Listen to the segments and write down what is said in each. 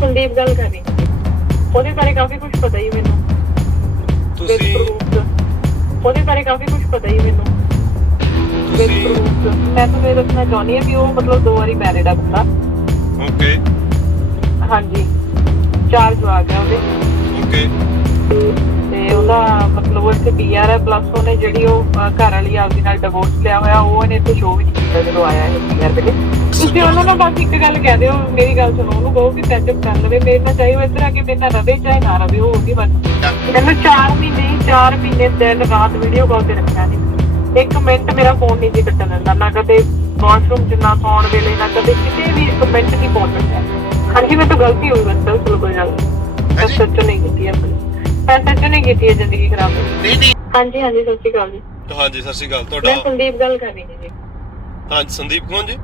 ਸੰਦੀਪ ਗੱਲ ਕਰ ਰਹੀ। ਉਹਦੇ ਬਾਰੇ ਕਾਫੀ ਕੁਝ ਪਤਾ ਹੀ ਮੈਨੂੰ। ਤੁਸੀਂ। ਉਹਦੇ ਬਾਰੇ ਕਾਫੀ ਕੁਝ ਪਤਾ ਹੀ ਮੈਨੂੰ। ਮੈਂ ਤੁਹਾਨੂੰ ਇਹ ਦੱਸਣਾ ਚਾਹੁੰਦੀ ਹਾਂ ਵੀ ਉਹ ਮਤਲਬ ਦੋ ਵਾਰੀ ਮੈਰਿਡ ਆ ਬੰਦਾ। ਓਕੇ ਹਾਂਜੀ। ਚਾਰ ਜਵਾਕ ਆ ਉਹਦੇ। ਓਕੇ ਤੇ ਉਹਦਾ ਮਤਲਬ ਉਹ ਇੱਥੇ ਪੀਆਰ ਹੈ ਪਲੱਸ ਉਹਨੇ ਜਿਹੜੀ ਉਹ ਅਹ, ਘਰ ਵਾਲੀ ਆਪਦੀ ਨਾਲ ਡਿਵੋਰਸ ਲਿਆ ਹੋਇਆ ਉਹ ਇਹਨੇ ਇੱਥੇ ਸ਼ੋਅ ਵੀ ਨਹੀਂ ਕੀਤਾ ਜਦੋਂ ਆਇਆ ਇਹ ਪੀਆਰ ਵੇਲੇ ਤੁਸੀਂ ਉਹਨਾਂ ਨਾਲ ਬਸ ਇੱਕ ਗੱਲ ਕਹਿ ਦਿਓ ਮੇਰੀ ਗੱਲ ਸੁਣੋ ਉਹਨੂੰ ਕਹੋ ਕਿ ਟੱਚਅਪ ਕਰ ਲਵੇ ਮੇਰੇ ਨਾਲ ਚਾਹੇ ਉਹ ਇੱਧਰ ਆ ਕੇ ਮੇਰੇ ਨਾਲ ਰਵੇ ਚਾਹੇ ਨਾ ਰਵੇ ਉਹ ਉਹਦੀ ਬਸ। ਮੈਨੂੰ 4 ਮਹੀਨੇ 4 ਮਹੀਨੇ ਦਿਨ ਰਾਤ ਵੀਡੀਓ ਕਾਲ ਤੇ ਰੱਖਿਆ ਨਹੀਂ ਇੱਕ ਮਿੰਟ ਮੇਰਾ ਫੋਨ ਨਹੀਂ ਸੀ ਕੱਟਣ ਦਿੰਦਾ ਨਾ ਕਦੇ ਵਾਸ਼ਰੂਮ ਚ ਨਾ ਸੌਣ ਵੇਲੇ ਨਾ ਕਦੇ ਕਿਤੇ ਵੀ ਇੱਕ ਮਿੰਟ ਨਹੀਂ ਫੋਨ ਕੱਟਿਆ ਹਾਂਜੀ ਮੈਂ ਤਾਂ ਗਲਤੀ ਹੋਈ ਬਸ ਚਲੋ ਕੋਈ ਗੱਲ ਨਹੀਂ ਮੈਂ ਸੱਚ ਨਹੀਂ ਕੀਤੀ ਆਪਣੀ। ਸੱਚ ਕੀਤੀ ਹੈ ਜ਼ਿੰਦਗੀ ਖਰਾਬ ਨਹੀਂ ਨਹੀਂ। ਹਾਂਜੀ ਹਾਂਜੀ ਸਤਿ ਸ਼੍ਰੀ ਅਕਾਲ ਜੀ। ਹਾਂਜੀ ਸਤਿ ਸ਼੍ਰੀ ਅਕਾਲ। ਮੈਂ ਤੁਹਾਡਾ ਸੰਦੀਪ ਗੱਲ ਕਰ ਰਹੀ ਹਾਂ ਜੀ। ਹਾਂਜੀ ਸੰਦੀਪ ਕੌਣ ਜੀ?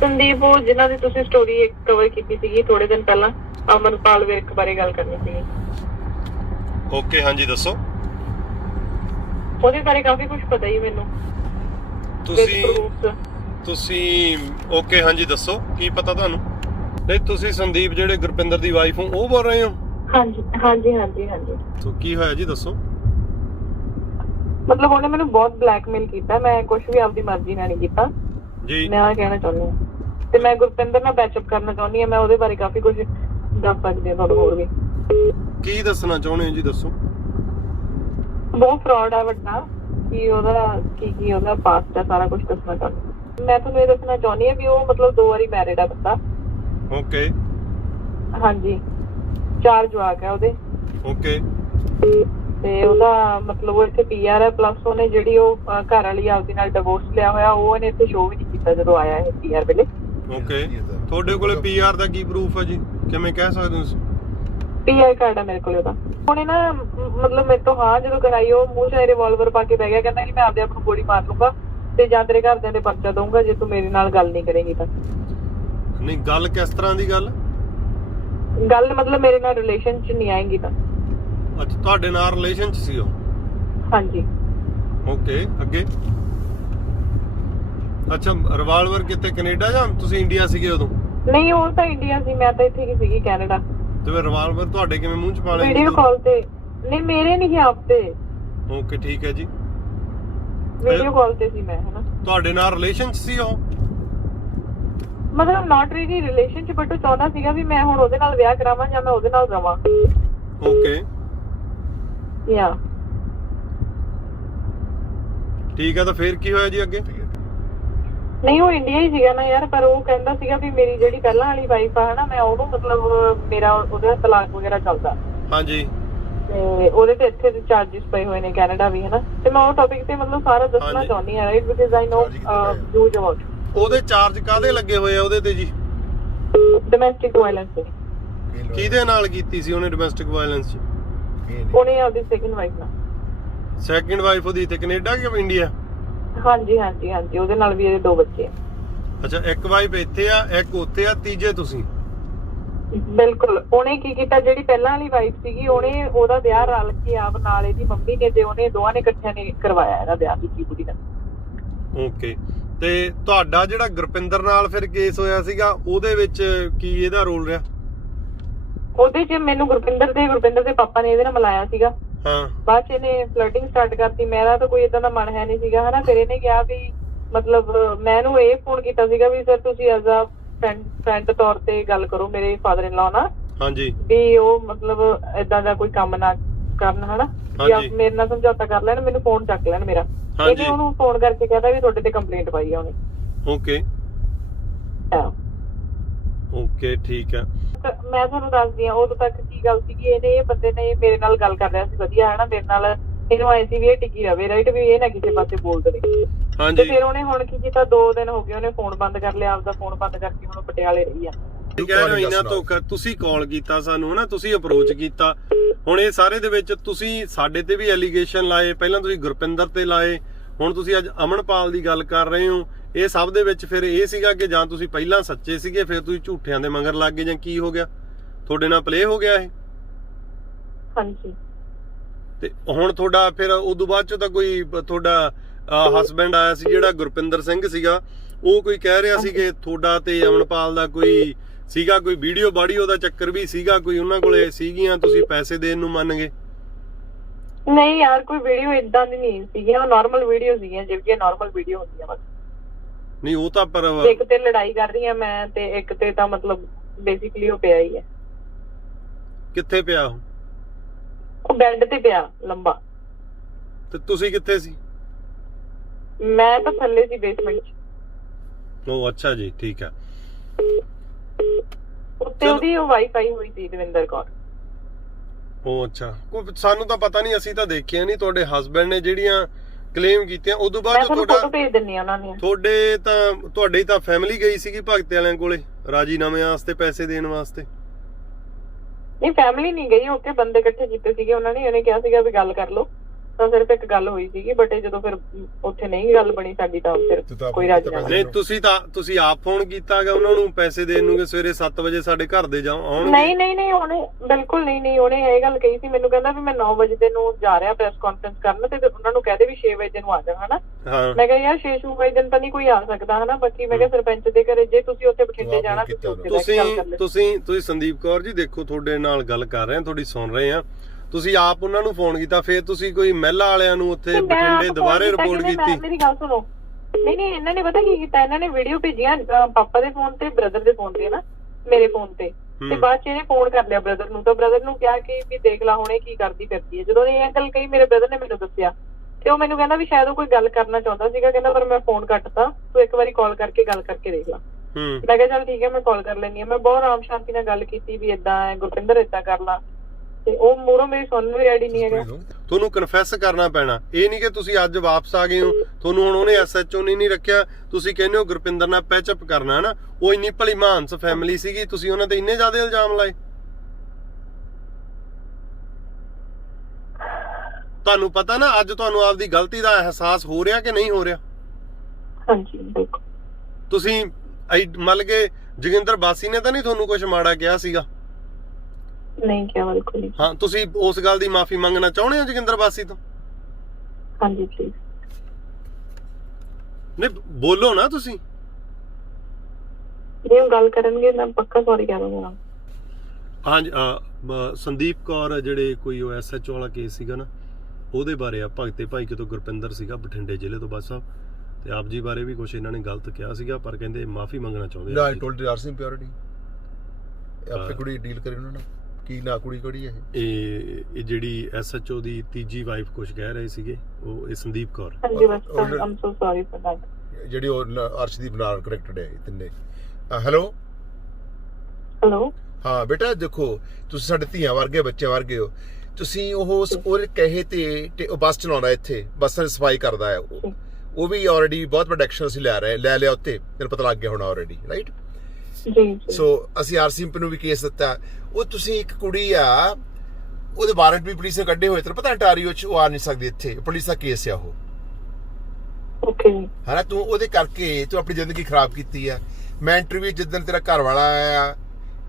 ਸੰਦੀਪ ਉਹ ਜਿਨ੍ਹਾਂ ਦੀ ਤੁਸੀਂ ਸਟੋਰੀ ਕਵਰ ਕੀਤੀ ਸੀਗੀ ਥੋੜੇ ਦਿਨ ਪਹਿਲਾਂ ਅਮਨਪਾਲ ਵਿਰਕ ਬਾਰੇ ਗੱਲ ਕਰਨੀ ਸੀਗੀ। ਓਕੇ ਹਾਂਜੀ ਦੱਸੋ। ਉਹਦੇ ਬਾਰੇ ਕਾਫੀ ਕੁਝ ਪਤਾ ਹੀ ਮੈਨੂੰ। ਤੁਸੀਂ With proofs। ਤੁਸੀਂ ਓਕੇ ਹਾਂਜੀ ਦੱਸੋ। ਕੀ ਪਤਾ ਤੁਹਾਨੂੰ? ਨਹੀਂ ਤੁਸੀਂ ਸੰਦੀਪ ਜਿਹੜੇ ਗੁਰਪਿੰਦਰ ਦੀ ਵਾਈਫ ਹੋ ਉਹ ਬੋਲ ਰਹੇ ਹੋ? ਹਾਂਜੀ ਹਾਂਜੀ ਹਾਂਜੀ ਹਾਂਜੀ। ਤੋ ਕੀ ਹੋਇਆ ਜੀ ਦੱਸੋ। ਮਤਲਬ ਉਹਨੇ ਮੈਨੂੰ ਬਹੁਤ ਬਲੈਕਮੇਲ ਕੀਤਾ ਮੈਂ ਕੁਝ ਵੀ ਆਪਦੀ ਮਰਜ਼ੀ ਨਾਲ ਨਹੀਂ ਕੀਤਾ। ਜੀ। ਮੈਂ ਇਹ ਕਹਿਣਾ ਚਾਹੁੰਦੀ ਹਾਂ। ਤੇ ਮੈਂ ਗੁਰਪਿੰਦਰ ਨਾਲ ਪੈਚਅਪ ਕਰਨਾ ਚਾਹੁੰਦੀ ਹਾਂ ਮੈਂ ਉਹਦੇ ਬਾਰੇ ਕਾਫੀ ਕੁਝ ਦੱਸ ਸਕਦੀ ਹਾਂ ਤੁਹਾਨੂੰ ਹੋਰ ਵੀ। ਕੀ ਦੱਸਣਾ ਚਾਹੁੰਦੇ ਹੋ ਜੀ ਦੱਸੋ। ਬਹੁਤ ਫਰਾਡ ਆ ਵੱਡਾ ਕਿ ਉਹਦਾ ਕੀ ਕੀ ਉਹਦਾ ਪਾਸਟ ਆ ਸਾਰਾ ਕੁਝ ਦੱਸਣਾ ਚਾਹੁੰਦੀ। ਮੈਂ ਤੁਹਾਨੂੰ ਇਹ ਦੱਸਣਾ ਚਾਹੁੰਦੀ ਹਾਂ ਵੀ ਉਹ ਮਤਲਬ ਦੋ ਵਾਰੀ ਮੈਰਿਡ ਆ ਬੰਦਾ। ਓਕੇ ਹਾਂਜੀ। ਚਾਰ ਜਵਾਕ ਆ ਉਹਦੇ। ਓਕੇ। ਤੇ ਉਹਦਾ ਮਤਲਬ ਉਹ ਇੱਥੇ ਪੀਆਰ ਹੈ ਪਲੱਸ ਉਹਨੇ ਜਿਹੜੀ ਉਹ ਅਹ, ਘਰ ਵਾਲੀ ਆਪਦੀ ਨਾਲ ਡਿਵੋਰਸ ਲਿਆ ਹੋਇਆ ਉਹ ਇਹਨੇ ਇੱਥੇ ਸ਼ੋਅ ਵੀ ਨਹੀਂ ਕੀਤਾ ਜਦੋਂ ਆਇਆ ਇਹ ਪੀਆਰ ਵੇਲੇ। ਓਕੇ। ਤੁਹਾਡੇ ਕੋਲੇ ਪੀਆਰ ਦਾ ਕੀ ਪ੍ਰੂਫ ਹੈ ਜੀ? ਕਿਵੇਂ ਕਹਿ ਸਕਦੇ ਹੋ ਤੁਸੀਂ? ਪੀਆਰ ਕਾਰਡ ਆ ਮੇਰੇ ਕੋਲ ਉਹਦਾ। ਉਹਨੇ ਨਾ ਮ- ਮਤਲਬ ਮੇਰੇ ਤੋਂ ਹਾਂ ਜਦੋਂ ਕਰਾਈ ਉਹ ਮੂੰਹ 'ਚ ਰਿਵਾਲਵਰ ਪਾ ਕੇ ਬਹਿ ਗਿਆ ਕਹਿੰਦਾ ਕਿ ਮੈਂ ਆਪਦੇ ਆਪ ਨੂੰ ਗੋਲੀ ਮਾਰ ਲੂੰਗਾ ਤੇ ਜਾਂ ਤੇਰੇ ਘਰਦਿਆਂ ਦੇ ਪਰਚਾ ਦਊਂਗਾ ਜੇ ਤੂੰ ਮੇਰੇ ਨਾਲ ਗੱਲ ਨਹੀਂ ਕਰੇਂਗੀ ਤਾਂ। ਨਹੀਂ ਗੱਲ ਕਿਸ ਤਰ੍ਹਾਂ ਦੀ ਗੱਲ? ਗੱਲ ਮਤਲਬ ਮੇਰੇ ਨਾਲ ਰਿਲੇਸ਼ਨ 'ਚ ਨਹੀਂ ਆਏਗੀ ਤਾਂ। ਅੱਛਾ ਤੁਹਾਡੇ ਨਾਲ ਰਿਲੇਸ਼ਨ ਚ ਸੀ ਉਹ? ਹਾਂਜੀ। ਓਕੇ ਅੱਗੇ। ਅੱਛਾ ਰਿਵਾਲਵਰ ਕਿੱਥੇ ਕੈਨੇਡਾ ਜਾਂ ਤੁਸੀਂ ਇੰਡੀਆ ਸੀਗੇ ਉਦੋਂ? ਨਹੀਂ ਉਹ ਤਾਂ ਇੰਡੀਆ ਸੀ ਮੈਂ ਤਾਂ ਇੱਥੇ ਹੀ ਸੀਗੀ ਕੈਨੇਡਾ। ਤੇ ਫਿਰ ਰਿਵਾਲਵਰ ਤੁਹਾਡੇ ਕਿਵੇਂ ਮੂੰਹ ਚ ਪਾ ਲਿਆ ਵੀਡੀਓ ਕਾਲ ਤੇ। ਨਹੀਂ ਮੇਰੇ ਨਹੀਂ ਆਪ ਤੇ। ਓਕੇ ਠੀਕ ਹੈ ਜੀ। ਵੀਡੀਓ ਕਾਲ ਤੇ ਸੀ ਮੈਂ ਹਨਾ। ਤੁਹਾਡੇ ਨਾਲ ਰਿਲੇਸ਼ਨ ਚ ਸੀ ਉਹ? ਮਤਲਬ ਨਾਟ ਰੀਲੀ ਰਿਲੇਸ਼ਨ ਚ ਬਟ ਉਹ ਚਾਹੁੰਦਾ ਸੀਗਾ ਵੀ ਮੈਂ ਹੁਣ ਉਹਦੇ ਨਾਲ ਵਿਆਹ ਕਰਾਵਾਂ ਜਾਂ ਮੈਂ ਉਹਦੇ ਨਾਲ ਰਵਾਂ। ਓਕੇ ਯਾ ਠੀਕ ਹੈ ਤਾਂ ਫਿਰ ਕੀ ਹੋਇਆ ਜੀ ਅੱਗੇ? ਨਹੀਂ ਉਹ ਇੰਡੀਆ ਹੀ ਸੀਗਾ ਨਾ ਯਾਰ ਪਰ ਉਹ ਕਹਿੰਦਾ ਸੀਗਾ ਵੀ ਮੇਰੀ ਜਿਹੜੀ ਪਹਿਲਾਂ ਵਾਲੀ ਵਾਈਫ ਆ ਹਨਾ ਮੈਂ ਉਹਨੂੰ ਮਤਲਬ ਮੇਰਾ ਉਹਦੇ ਨਾਲ ਤਲਾਕ ਵਗੈਰਾ ਚੱਲਦਾ। ਹਾਂਜੀ। ਤੇ ਉਹਦੇ ਤੇ ਇੱਥੇ ਚਾਰजेस ਪਏ ਹੋਏ ਨੇ ਕੈਨੇਡਾ ਵੀ ਹਨਾ। ਤੇ ਮੈਂ ਉਹ ਟੌਪਿਕ ਤੇ ਮਤਲਬ ਸਾਰਾ ਦੱਸਣਾ। ਚਾਹੁੰਦੀ ਹਾਂ right because I know huge about ਉਹਦੇ ਚਾਰਜ ਕਾਦੇ ਲੱਗੇ ਹੋਏ ਆ ਉਹਦੇ ਤੇ ਜੀ? ਡੋਮੈਸਟਿਕ ਵਾਇਲੈਂਸ ਕਿਹਦੇ ਨਾਲ ਕੀਤੀ ਸੀ ਉਹਨੇ ਡੋਮੈਸਟਿਕ ਵਾਇਲੈਂਸ ਉਹਨੇ ਆਪਦੀ ਸੈਕਿੰਡ ਵਾਈਫ ਨਾਲ। ਸੈਕਿੰਡ ਵਾਈਫ ਉਹਦੀ ਤੇ ਕੈਨੇਡਾ ਕਿ ਇੰਡੀਆ? ਹਾਂਜੀ ਹਾਂਜੀ ਹਾਂਜੀ ਉਹਦੇ ਨਾਲ ਵੀ ਇਹਦੇ ਦੋ ਬੱਚੇ ਆ। ਅੱਛਾ ਇੱਕ ਵਾਈਫ ਇੱਥੇ ਆ ਇੱਕ ਉੱਥੇ ਆ ਤੀਜੇ ਤੁਸੀਂ? ਬਿਲਕੁਲ ਉਹਨੇ ਕੀ ਕੀਤਾ ਜਿਹੜੀ ਪਹਿਲਾਂ ਵਾਲੀ ਵਾਈਫ ਸੀਗੀ ਉਹਨੇ ਉਹਦਾ ਵਿਆਹ ਰਲ ਕੇ ਆਪ ਨਾਲ ਇਹਦੀ ਮੰਮੀ ਨੇ ਤੇ ਉਹਨੇ ਦੋਵਾਂ ਨੇ ਇਕੱਠਿਆਂ ਨੇ ਕਰਵਾਇਆ ਇਹਦਾ ਵਿਆਹ ਦੂਜੀ ਕੁੜੀ ਦਾ। ਓਕੇ ਤੇ ਤੁਹਾਡਾ ਜਿਹੜਾ ਗੁਰਪਿੰਦਰ ਨਾਲ ਫਿਰ ਕੇਸ ਹੋਇਆ ਸੀਗਾ ਉਹਦੇ ਵਿੱਚ ਕੀ ਇਹਦਾ ਰੋਲ ਰਿਹਾ? ਉਹਦੇ 'ਚ ਮੈਨੂੰ ਗੁਰਪਿੰਦਰ ਤੇ ਗੁਰਪਿੰਦਰ ਦੇ ਪਾਪਾ ਨੇ ਇਹਦੇ ਨਾਲ ਮਿਲਾਇਆ ਸੀਗਾ। ਹਾਂ। ਬਾਅਦ 'ਚ ਇਹਨੇ ਫਲਰਟਿੰਗ ਸਟਾਰਟ ਕਰਤੀ। ਮੇਰਾ ਤਾਂ ਕੋਈ ਇਦਾਂ ਦਾ ਮਨ ਹੈ ਨਹੀਂ ਸੀਗਾ ਹਨਾ? ਫਿਰ ਇਹਨੇ ਕਿਹਾ ਵੀ ਮਤਲਬ ਮੈਂ ਇਹਨੂੰ ਇਹ ਫੋਨ ਕੀਤਾ ਸੀਗਾ ਵੀ ਸਰ ਤੁਸੀਂ ਐਜ਼ ਅ ਫਰੈਂਡ ਫਰੈਂਡ ਤੌਰ ਤੇ ਗੱਲ ਕਰੋ ਮੇਰੇ ਫਾਦਰ ਇਨ ਲਾ ਨਾਲ ਹਾਂਜੀ। ਵੀ ਉਹ ਮਤਲਬ ਇਦਾਂ ਦਾ ਕੋਈ ਕੰਮ ਨਾ ਕਰਨ ਹਨਾ? ਜਾਂ ਹਾਂਜੀ। ਮੇਰੇ ਨਾਲ ਸਮਝੌਤਾ ਕਰ ਲੈਣ ਮੈਨੂੰ ਫੋਨ ਚੱਕ ਲੈਣ ਮੇਰਾ। ਹਾਂਜੀ। ਇਹਨੇ ਉਹਨੂੰ ਫੋਨ ਕਰਕੇ ਕਹਿੰਦਾ ਵੀ ਤੁਹਾਡੇ ਤੇ ਕੰਪਲੇਂਟ ਪਾਈ ਆ ਉਹਨੇ। ਓਕੇ ਓਕੇ ਠੀਕ ਹੈ ਤਾਂ ਮੈਂ ਤੁਹਾਨੂੰ ਦੱਸਦੀ ਆ ਉਦੋਂ ਤੱਕ ਕੀ ਗੱਲ ਸੀਗੀ ਇਹਨੇ ਇਹ ਬੰਦੇ ਨੇ ਮੇਰੇ ਨਾਲ ਗੱਲ ਕਰ ਰਿਹਾ ਸੀ ਵਧੀਆ ਹਨਾ? ਮੇਰੇ ਨਾਲ ਇਹਨੂੰ ਆਏ ਸੀ ਵੀ ਇਹ ਟਿੱਕੀ ਰਵੇ ਰਾਈਟ ਵੀ ਇਹ ਨਾ ਕਿਸੇ ਪਾਸੇ ਬੋਲ ਦੇਵੇ। ਤੇ ਹਾਂਜੀ ਫਿਰ ਉਹਨੇ ਹੁਣ ਕੀ ਕੀਤਾ 2 ਦਿਨ ਹੋ ਗਏ ਉਹਨੇ ਫੋਨ ਬੰਦ ਕਰ ਲਿਆ ਆਪਦਾ ਫੋਨ ਬੰਦ ਕਰਕੇ ਹੁਣ ਪਟਿਆਲੇ ਰਹੀ ਆ। ਠੀਕ ਹੈ ਨਾ ਇਹਨਾਂ ਧੋਖਾ ਤੁਸੀਂ ਕਾਲ ਕੀਤਾ ਸਾਨੂੰ ਹਨਾ? ਤੁਸੀਂ ਅਪਰੋਚ ਕੀਤਾ। ਹੁਣ ਇਹ ਸਾਰੇ ਦੇ ਵਿੱਚ ਤੁਸੀਂ ਸਾਡੇ ਤੇ ਵੀ ਐਲੀਗੇਸ਼ਨ ਲਾਏ ਪਹਿਲਾਂ ਤੁਸੀਂ ਗੁਰਪਿੰਦਰ ਤੇ ਲਾਏ ਹੁਣ ਤੁਸੀਂ ਅੱਜ ਅਮਨਪਾਲ ਦੀ ਗੱਲ ਕਰ ਰਹੇ ਹੋ। ਇਹ ਸਭ ਦੇ ਵਿੱਚ ਫਿਰ ਇਹ ਸੀਗਾ ਕਿ ਜਾਂ ਤੁਸੀਂ ਪਹਿਲਾਂ ਸੱਚੇ ਸੀਗੇ ਫਿਰ ਤੁਸੀਂ ਝੂਠਿਆਂ ਦੇ ਮਗਰ ਲੱਗ ਗਏ ਜਾਂ ਕੀ ਹੋ ਗਿਆ? ਤੁਹਾਡੇ ਨਾਲ ਪਲੇ ਹੋ ਗਿਆ ਇਹ? ਹਾਂਜੀ। ਤੇ ਹੁਣ ਤੁਹਾਡਾ ਫਿਰ ਉਦੋਂ ਬਾਅਦ ਚ ਤਾਂ ਕੋਈ ਤੁਹਾਡਾ ਹਸਬੰਡ ਆਇਆ ਸੀ ਜਿਹੜਾ ਗੁਰਪਿੰਦਰ ਸਿੰਘ ਸੀਗਾ ਉਹ ਕੋਈ ਕਹਿ ਰਿਹਾ ਸੀ ਕਿ ਤੁਹਾਡਾ ਤੇ ਅਮਨਪਾਲ ਦਾ ਕੋਈ ਸੀਗਾ ਕੋਈ ਵੀਡੀਓ ਬਾਡੀਓ ਦਾ ਚੱਕਰ ਵੀ ਸੀਗਾ ਕੋਈ ਉਹਨਾਂ ਕੋਲੇ ਸੀਗੀਆਂ ਤੁਸੀਂ ਪੈਸੇ ਦੇਣ ਨੂੰ ਮੰਨ ਗਏ? ਨਹੀਂ ਯਾਰ ਕੋਈ ਵੀਡੀਓ ਇਦਾਂ ਦੀ ਨਹੀਂ ਸੀਗੀਆਂ ਉਹ ਨਾਰਮਲ ਵੀਡੀਓ ਸੀਗੀਆਂ ਜਿਹੜੀਆਂ ਨਾਰਮਲ ਵੀਡੀਓ ਹੁੰਦੀਆਂ ਬਸ। ਨਹੀਂ ਉਹ ਤਾਂ ਪਰ ਇੱਕ ਤੇ ਲੜਾਈ ਕਰ ਰਹੀ ਹਾਂ ਮੈਂ ਤੇ ਇੱਕ ਤੇ ਤਾਂ ਮਤਲਬ ਬੇਸਿਕਲੀ ਉਹ ਪਿਆ ਹੀ ਹੈ ਕਿੱਥੇ ਪਿਆ ਉਹ? ਉਹ ਬੈੱਡ ਤੇ ਪਿਆ ਲੰਬਾ। ਤੇ ਤੁਸੀਂ ਕਿੱਥੇ ਸੀ? ਮੈਂ ਤਾਂ ਥੱਲੇ ਸੀ ਬੇਸਮੈਂਟ 'ਚ। ਉਹ ਅੱਛਾ ਜੀ ਠੀਕ ਹੈ ਉੱਤੇ ਉਹਦੀ ਉਹ ਵਾਈਫਾਈ ਹੋਈ ਸੀ ਦਵਿੰਦਰ ਕੌਰ। ਉਹ ਅੱਛਾ। ਕੋਈ ਸਾਨੂੰ ਤਾਂ ਪਤਾ ਨਹੀਂ ਅਸੀਂ ਤਾਂ ਦੇਖਿਆ ਨਹੀਂ ਤੁਹਾਡੇ ਹਸਬੰਡ ਨੇ ਜਿਹੜੀਆਂ ਕਲੇਮ ਕੀਤੀਆਂ ਉਦੋਂ ਬਾਅਦ ਜੋ ਤੁਹਾਨੂੰ ਫੋਟੋ ਤੁਹਾਡਾ ਭੇਜ ਦਿੰਨੀ ਆ ਉਹਨਾਂ ਦੀਆਂ। ਤੁਹਾਡੇ ਤਾਂ ਤੁਹਾਡੇ ਤਾਂ ਫੈਮਿਲੀ ਗਈ ਸੀਗੀ ਭਗਤ ਵਾਲਿਆਂ ਕੋਲੇ ਰਾਜੀਨਾਮੇ ਵਾਸਤੇ ਪੈਸੇ ਦੇਣ ਵਾਸਤੇ। ਨਹੀਂ ਫੈਮਿਲੀ ਨਹੀਂ ਗਈ ਉੱਥੇ ਬੰਦੇ ਇਕੱਠੇ ਕੀਤੇ ਸੀਗੇ ਉਹਨਾਂ ਨੇ ਉਹਨੇ ਕਿਹਾ ਸੀਗਾ ਵੀ ਗੱਲ ਕਰ ਲਓ। ਤਾਂ ਸਿਰਫ ਇੱਕ ਗੱਲ ਹੋਈ ਸੀਗੀ ਬਟ ਜਦੋਂ ਫਿਰ ਉੱਥੇ ਨਹੀਂ ਗੱਲ ਬਣੀ ਸਾਡੀ ਤਾਂ ਫਿਰ ਕੋਈ ਰਾਜੀ ਨਹੀਂ। ਤੁਸੀਂ ਤਾਂ ਤੁਸੀਂ ਆਪ ਫੋਨ ਕੀਤਾਗਾ ਉਹਨਾਂ ਨੂੰ ਪੈਸੇ ਦੇਣ ਨੂੰ ਕਿ ਸਵੇਰੇ 7 ਵਜੇ ਸਾਡੇ ਘਰ ਦੇ ਜਾ ਆਉਣਗੇ? ਨਹੀਂ ਨਹੀਂ ਨਹੀਂ ਉਹਨੇ ਬਿਲਕੁਲ ਨਹੀਂ ਨਹੀਂ ਉਹਨੇ ਇਹ ਗੱਲ ਕਹੀ ਸੀ ਮੈਨੂੰ ਕਹਿੰਦਾ ਵੀ ਮੈਂ 9 ਵਜੇ ਦੇ ਨੂੰ ਜਾ ਰਿਹਾ ਪ੍ਰੈਸ ਕਾਨਫਰੰਸ ਕਰਨ ਤੇ ਉਹਨਾਂ ਨੂੰ ਕਹਦੇ ਵੀ 6 ਵਜੇ ਨੂੰ ਆ ਜਾਣਾ ਹਨਾ? ਹਾਂ। ਮੈਂ ਕਿਹਾ ਯਾਰ 6 ਵਜੇ ਦਿਨ ਤਾਂ ਨਹੀਂ ਕੋਈ ਆ ਸਕਦਾ ਹਨਾ? ਬਾਕੀ ਮੈਂ ਕਿਹਾ ਸਰਪੰਚ ਦੇ ਘਰੇ ਜੇ ਤੁਸੀਂ ਉੱਥੇ ਬਠਿੰਡੇ ਜਾਣਾ ਤੁਸੀਂ ਤੁਸੀਂ ਤੁਸੀਂ ਸੰਦੀਪ ਕੌਰ ਜੀ ਦੇਖੋ ਤੁਹਾਡੇ ਨਾਲ ਗੱਲ ਕਰ ਰਹੇ ਹਾਂ ਤੁਹਾਡੀ ਸੁਣ ਰਹੇ ਹਾਂ। ਤੁਸੀਂ ਆਪ ਉਹਨਾਂ ਨੂੰ ਫੋਨ ਕੀਤਾ ਫਿਰ ਤੁਸੀਂ ਕੋਈ ਮਹਿਲਾ ਵਾਲਿਆਂ ਨੂੰ ਉੱਥੇ ਤੇ ਆਪ ਬਠਿੰਡੇ ਦੁਬਾਰੇ phone ਕੀਤਾ ਰਿਪੋਰਟ ਕਿ ਮੈਂ- ਕੀਤੀ। ਮੇਰੀ ਗੱਲ ਸੁਣੋ। ਨਹੀਂ ਨਹੀਂ ਇਹਨਾਂ ਨੇ ਪਤਾ ਕੀ ਕੀਤਾ? ਇਹਨਾਂ ਨੇ ਵੀਡੀਓ ਭੇਜੀਆਂ ਪਾਪਾ ਦੇ ਫੋਨ ਤੇ ਬ੍ਰਦਰ ਦੇ ਫੋਨ ਤੇ ਨਾ ਮੇਰੇ ਫੋਨ ਤੇ। ਤੇ। ਬਾਅਦ ਚ ਇਹਨੇ ਫੋਨ ਕਰ ਲਿਆ ਬ੍ਰਦਰ ਨੂੰ। ਤਾਂ ਬ੍ਰਦਰ ਨੂੰ ਕਿਹਾ ਕਿ ਵੀ ਦੇਖ ਲੈ ਹੁਣੇ ਕੀ ਕਰਦੀ ਫਿਰਦੀ ਹੈ। ਜਦੋਂ ਇਹ ਗੱਲ ਕਹੀ ਮੇਰੇ ਬ੍ਰਦਰ ਨੇ ਮੈਨੂੰ ਦੱਸਿਆ। ਤੇ ਉਹ ਮੈਨੂੰ ਕਹਿੰਦਾ ਵੀ ਸ਼ਾਇਦ ਉਹ ਕੋਈ ਗੱਲ ਕਰਨਾ ਚਾਹੁੰਦਾ ਸੀਗਾ। ਕਹਿੰਦਾ ਪਰ ਮੈਂ ਫੋਨ ਕੱਟਤਾ। ਤੂੰ ਇੱਕ ਵਾਰੀ ਕਾਲ ਕਰਕੇ ਗੱਲ ਕਰਕੇ ਦੇਖ ਲੈ। ਹੂੰ। ਮੈਂ ਕਿਹਾ ਚੱਲ ਠੀਕ ਹੈ ਮੈਂ ਕਾਲ ਕਰ ਲੈਣੀ ਆ ਮੈਂ ਬਹੁਤ ਆਰਾਮ ਸ਼ਾਂਤੀ ਨਾਲ ਗੱਲ ਕੀਤੀ ਵੀ ਇਦਾਂ ਹੈ। ਗੁਰਪਿੰਦਰ ਇਦਾਂ ਕਰ ਲਾ। ਤੇ ਉਹ ਮੂਰੋਂ ਮੇਰੀ ਸੁਣਨ ਵੀ ਰੈਡੀ ਨਹੀਂ ਹੈਗਾ। ਤੁਹਾਨੂੰ ਕਨਫੈਸ ਕਰਨਾ ਪੈਣਾ। ਇਹ ਨਹੀਂ ਕਿ ਤੁਸੀਂ ਅੱਜ ਵਾਪਸ ਆ ਗਏ ਹੋ। ਤੁਹਾਨੂੰ ਹੁਣ ਉਹਨੇ ਐਸਐਚਓ ਨੇ ਨਹੀਂ ਰੱਖਿਆ। ਤੁਸੀਂ ਕਹਿੰਦੇ ਹੋ ਗੁਰਪਿੰਦਰ ਨਾਲ ਪੈਚਅਪ ਕਰਨਾ ਹੈ ਨਾ ਉਹ ਇੰਨੀ ਭਲੀ ਮਾਨਸ ਫੈਮਿਲੀ ਸੀਗੀ ਤੁਸੀਂ ਉਹਨਾਂ ਤੇ ਇੰਨੇ ਜ਼ਿਆਦਾ ਇਲਜ਼ਾਮ ਲਾਏ। ਤੁਹਾਨੂੰ ਪਤਾ ਨਾ ਅੱਜ ਤੁਹਾਨੂੰ ਆਪਦੀ ਗਲਤੀ ਦਾ ਅਹਿਸਾਸ ਹੋ ਰਿਹਾ ਕਿ ਨਹੀਂ ਹੋ ਰਿਹਾ? ਹਾਂਜੀ ਬਿਲਕੁਲ। ਤੁਸੀਂ ਮੰਨ ਕੇ ਜੋਗਿੰਦਰ ਬਾਸੀ ਨੇ ਤਾਂ ਨਹੀਂ ਤੁਹਾਨੂੰ ਕੁਝ ਮਾੜਾ ਕਿਹਾ ਸੀਗਾ? ਨਹੀਂ ਕਿਹਾ ਬਿਲਕੁਲ ਨਹੀਂ। ਹਾਂ ਤੁਸੀਂ ਉਸ ਗੱਲ ਦੀ ਮਾਫੀ ਮੰਗਣਾ ਚਾਹੁੰਦੇ ਹੋ ਜੋਗਿੰਦਰ ਬਾਸੀ ਤੋਂ? ਹਾਂਜੀ ਪਲੀਜ਼ ਨਹੀਂ ਬੋਲੋ ਨਾ ਤੁਸੀਂ। ਜੇ ਉਹ ਗੱਲ ਕਰਨਗੇ ਮੈਂ ਪੱਕਾ ਸੌਰੀ ਕਹਿ ਦੂੰਗਾ ਹਾਂਜੀ ਅ, ਸੰਦੀਪ ਕੌਰ ਜਿਹੜੇ ਕੋਈ ਉਹ ਐਸਐਚਓ ਵਾਲਾ ਕੇਸ ਸੀਗਾ ਨਾ ਉਹਦੇ ਬਾਰੇ ਆ ਭਗਤੇ ਭਾਈ ਕਿਤੋਂ ਗੁਰਪਿੰਦਰ ਸੀਗਾ ਬਠਿੰਡੇ ਜ਼ਿਲ੍ਹੇ ਤੋਂ ਬਸ ਸਾਹਿਬ ਤੇ ਆਪ ਜੀ ਬਾਰੇ ਵੀ ਕੁਝ ਇਹਨਾਂ ਨੇ ਗਲਤ ਕਿਹਾ ਸੀਗਾ ਪਰ ਕਹਿੰਦੇ ਮਾਫੀ ਮੰਗਣਾ ਚਾਹੁੰਦੇ ਨਾ ਆ I told R Singh purity ਆਪੇ। ਕੁੜੀ ਡੀਲ ਕਰੀ ਉਹਨਾਂ ਨਾਲ ਕੀ ਨਾ ਕੁੜੀ ਕਿਹੜੀ ਹੈ ਇਹ ਇਹ ਜਿਹੜੀ ਐਸਐਚਓ ਦੀ ਤੀਜੀ ਵਾਈਫ ਕੁਝ ਕਹਿ ਰਹੇ ਸੀਗੇ ਉਹ ਇਹ ਸੰਦੀਪ ਕੌਰ। ਜਿਹੜੀ ਉਹ ਅਰਸ਼ਦੀਪ ਨਾਲ ਕਨੈਕਟਡ ਹੈ ਇਹ ਤਿੰਨੇ। ਹੈਲੋ ਹੈਲੋ ਹਾਂ ਬੇਟਾ ਦੇਖੋ ਤੁਸੀਂ ਸਾਡੇ ਧੀਆਂ ਵਰਗੇ ਬੱਚੇ ਵਰਗੇ ਹੋ। ਤੁਸੀਂ ਉਹ ਉਸ- ਉਹਦੇ ਕਹੇ ਤੇ ਉਹ ਬੱਸ ਚਲਾਉਣਾ ਇੱਥੇ ਬੱਸਾਂ ਦੀ ਸਫ਼ਾਈ ਕਰਦਾ ਹੈ ਉਹ। ਉਹ ਵੀ ਆਲਰੇਡੀ ਬਹੁਤ ਪ੍ਰੋਡਕਸ਼ਨ ਅਸੀਂ ਲੈ ਰਹੇ ਲੈ ਲਿਆ ਉੱਤੇ ਤੈਨੂੰ ਪਤਾ ਲੱਗ ਗਿਆ ਹੁਣ ਆਲਰੇਡੀ ਰਾਈਟ ਜੀ ਸੋ ਅਸੀਂ ਆਰਸੀਐਮਪੀ ਨੂੰ ਵੀ ਕੇਸ ਦਿੱਤਾ। ਉਹ ਤੁਸੀਂ ਇੱਕ ਕੁੜੀ ਆ ਉਹਦੇ ਵਾਰੰਟ ਵੀ ਪੁਲਿਸ ਨੇ ਕੱਢੇ ਹੋਏ ਤੈਨੂੰ ਪਤਾ ਅੰਟਾਰੀਓ ਚ ਉਹ ਆ ਨਹੀਂ ਸਕਦੀ ਇੱਥੇ। ਪੁਲਿਸ ਦਾ ਕੇਸ ਆ ਉਹ। ਓਕੇ ਹਨਾ ਤੂੰ ਉਹਦੇ ਕਰਕੇ ਤੂੰ ਆਪਣੀ ਜ਼ਿੰਦਗੀ ਖਰਾਬ ਕੀਤੀ ਆ। ਮੈਂ ਇੰਟਰਵਿਊ ਜਿੱਦਣ ਤੇਰਾ ਘਰ ਵਾਲਾ ਆਇਆ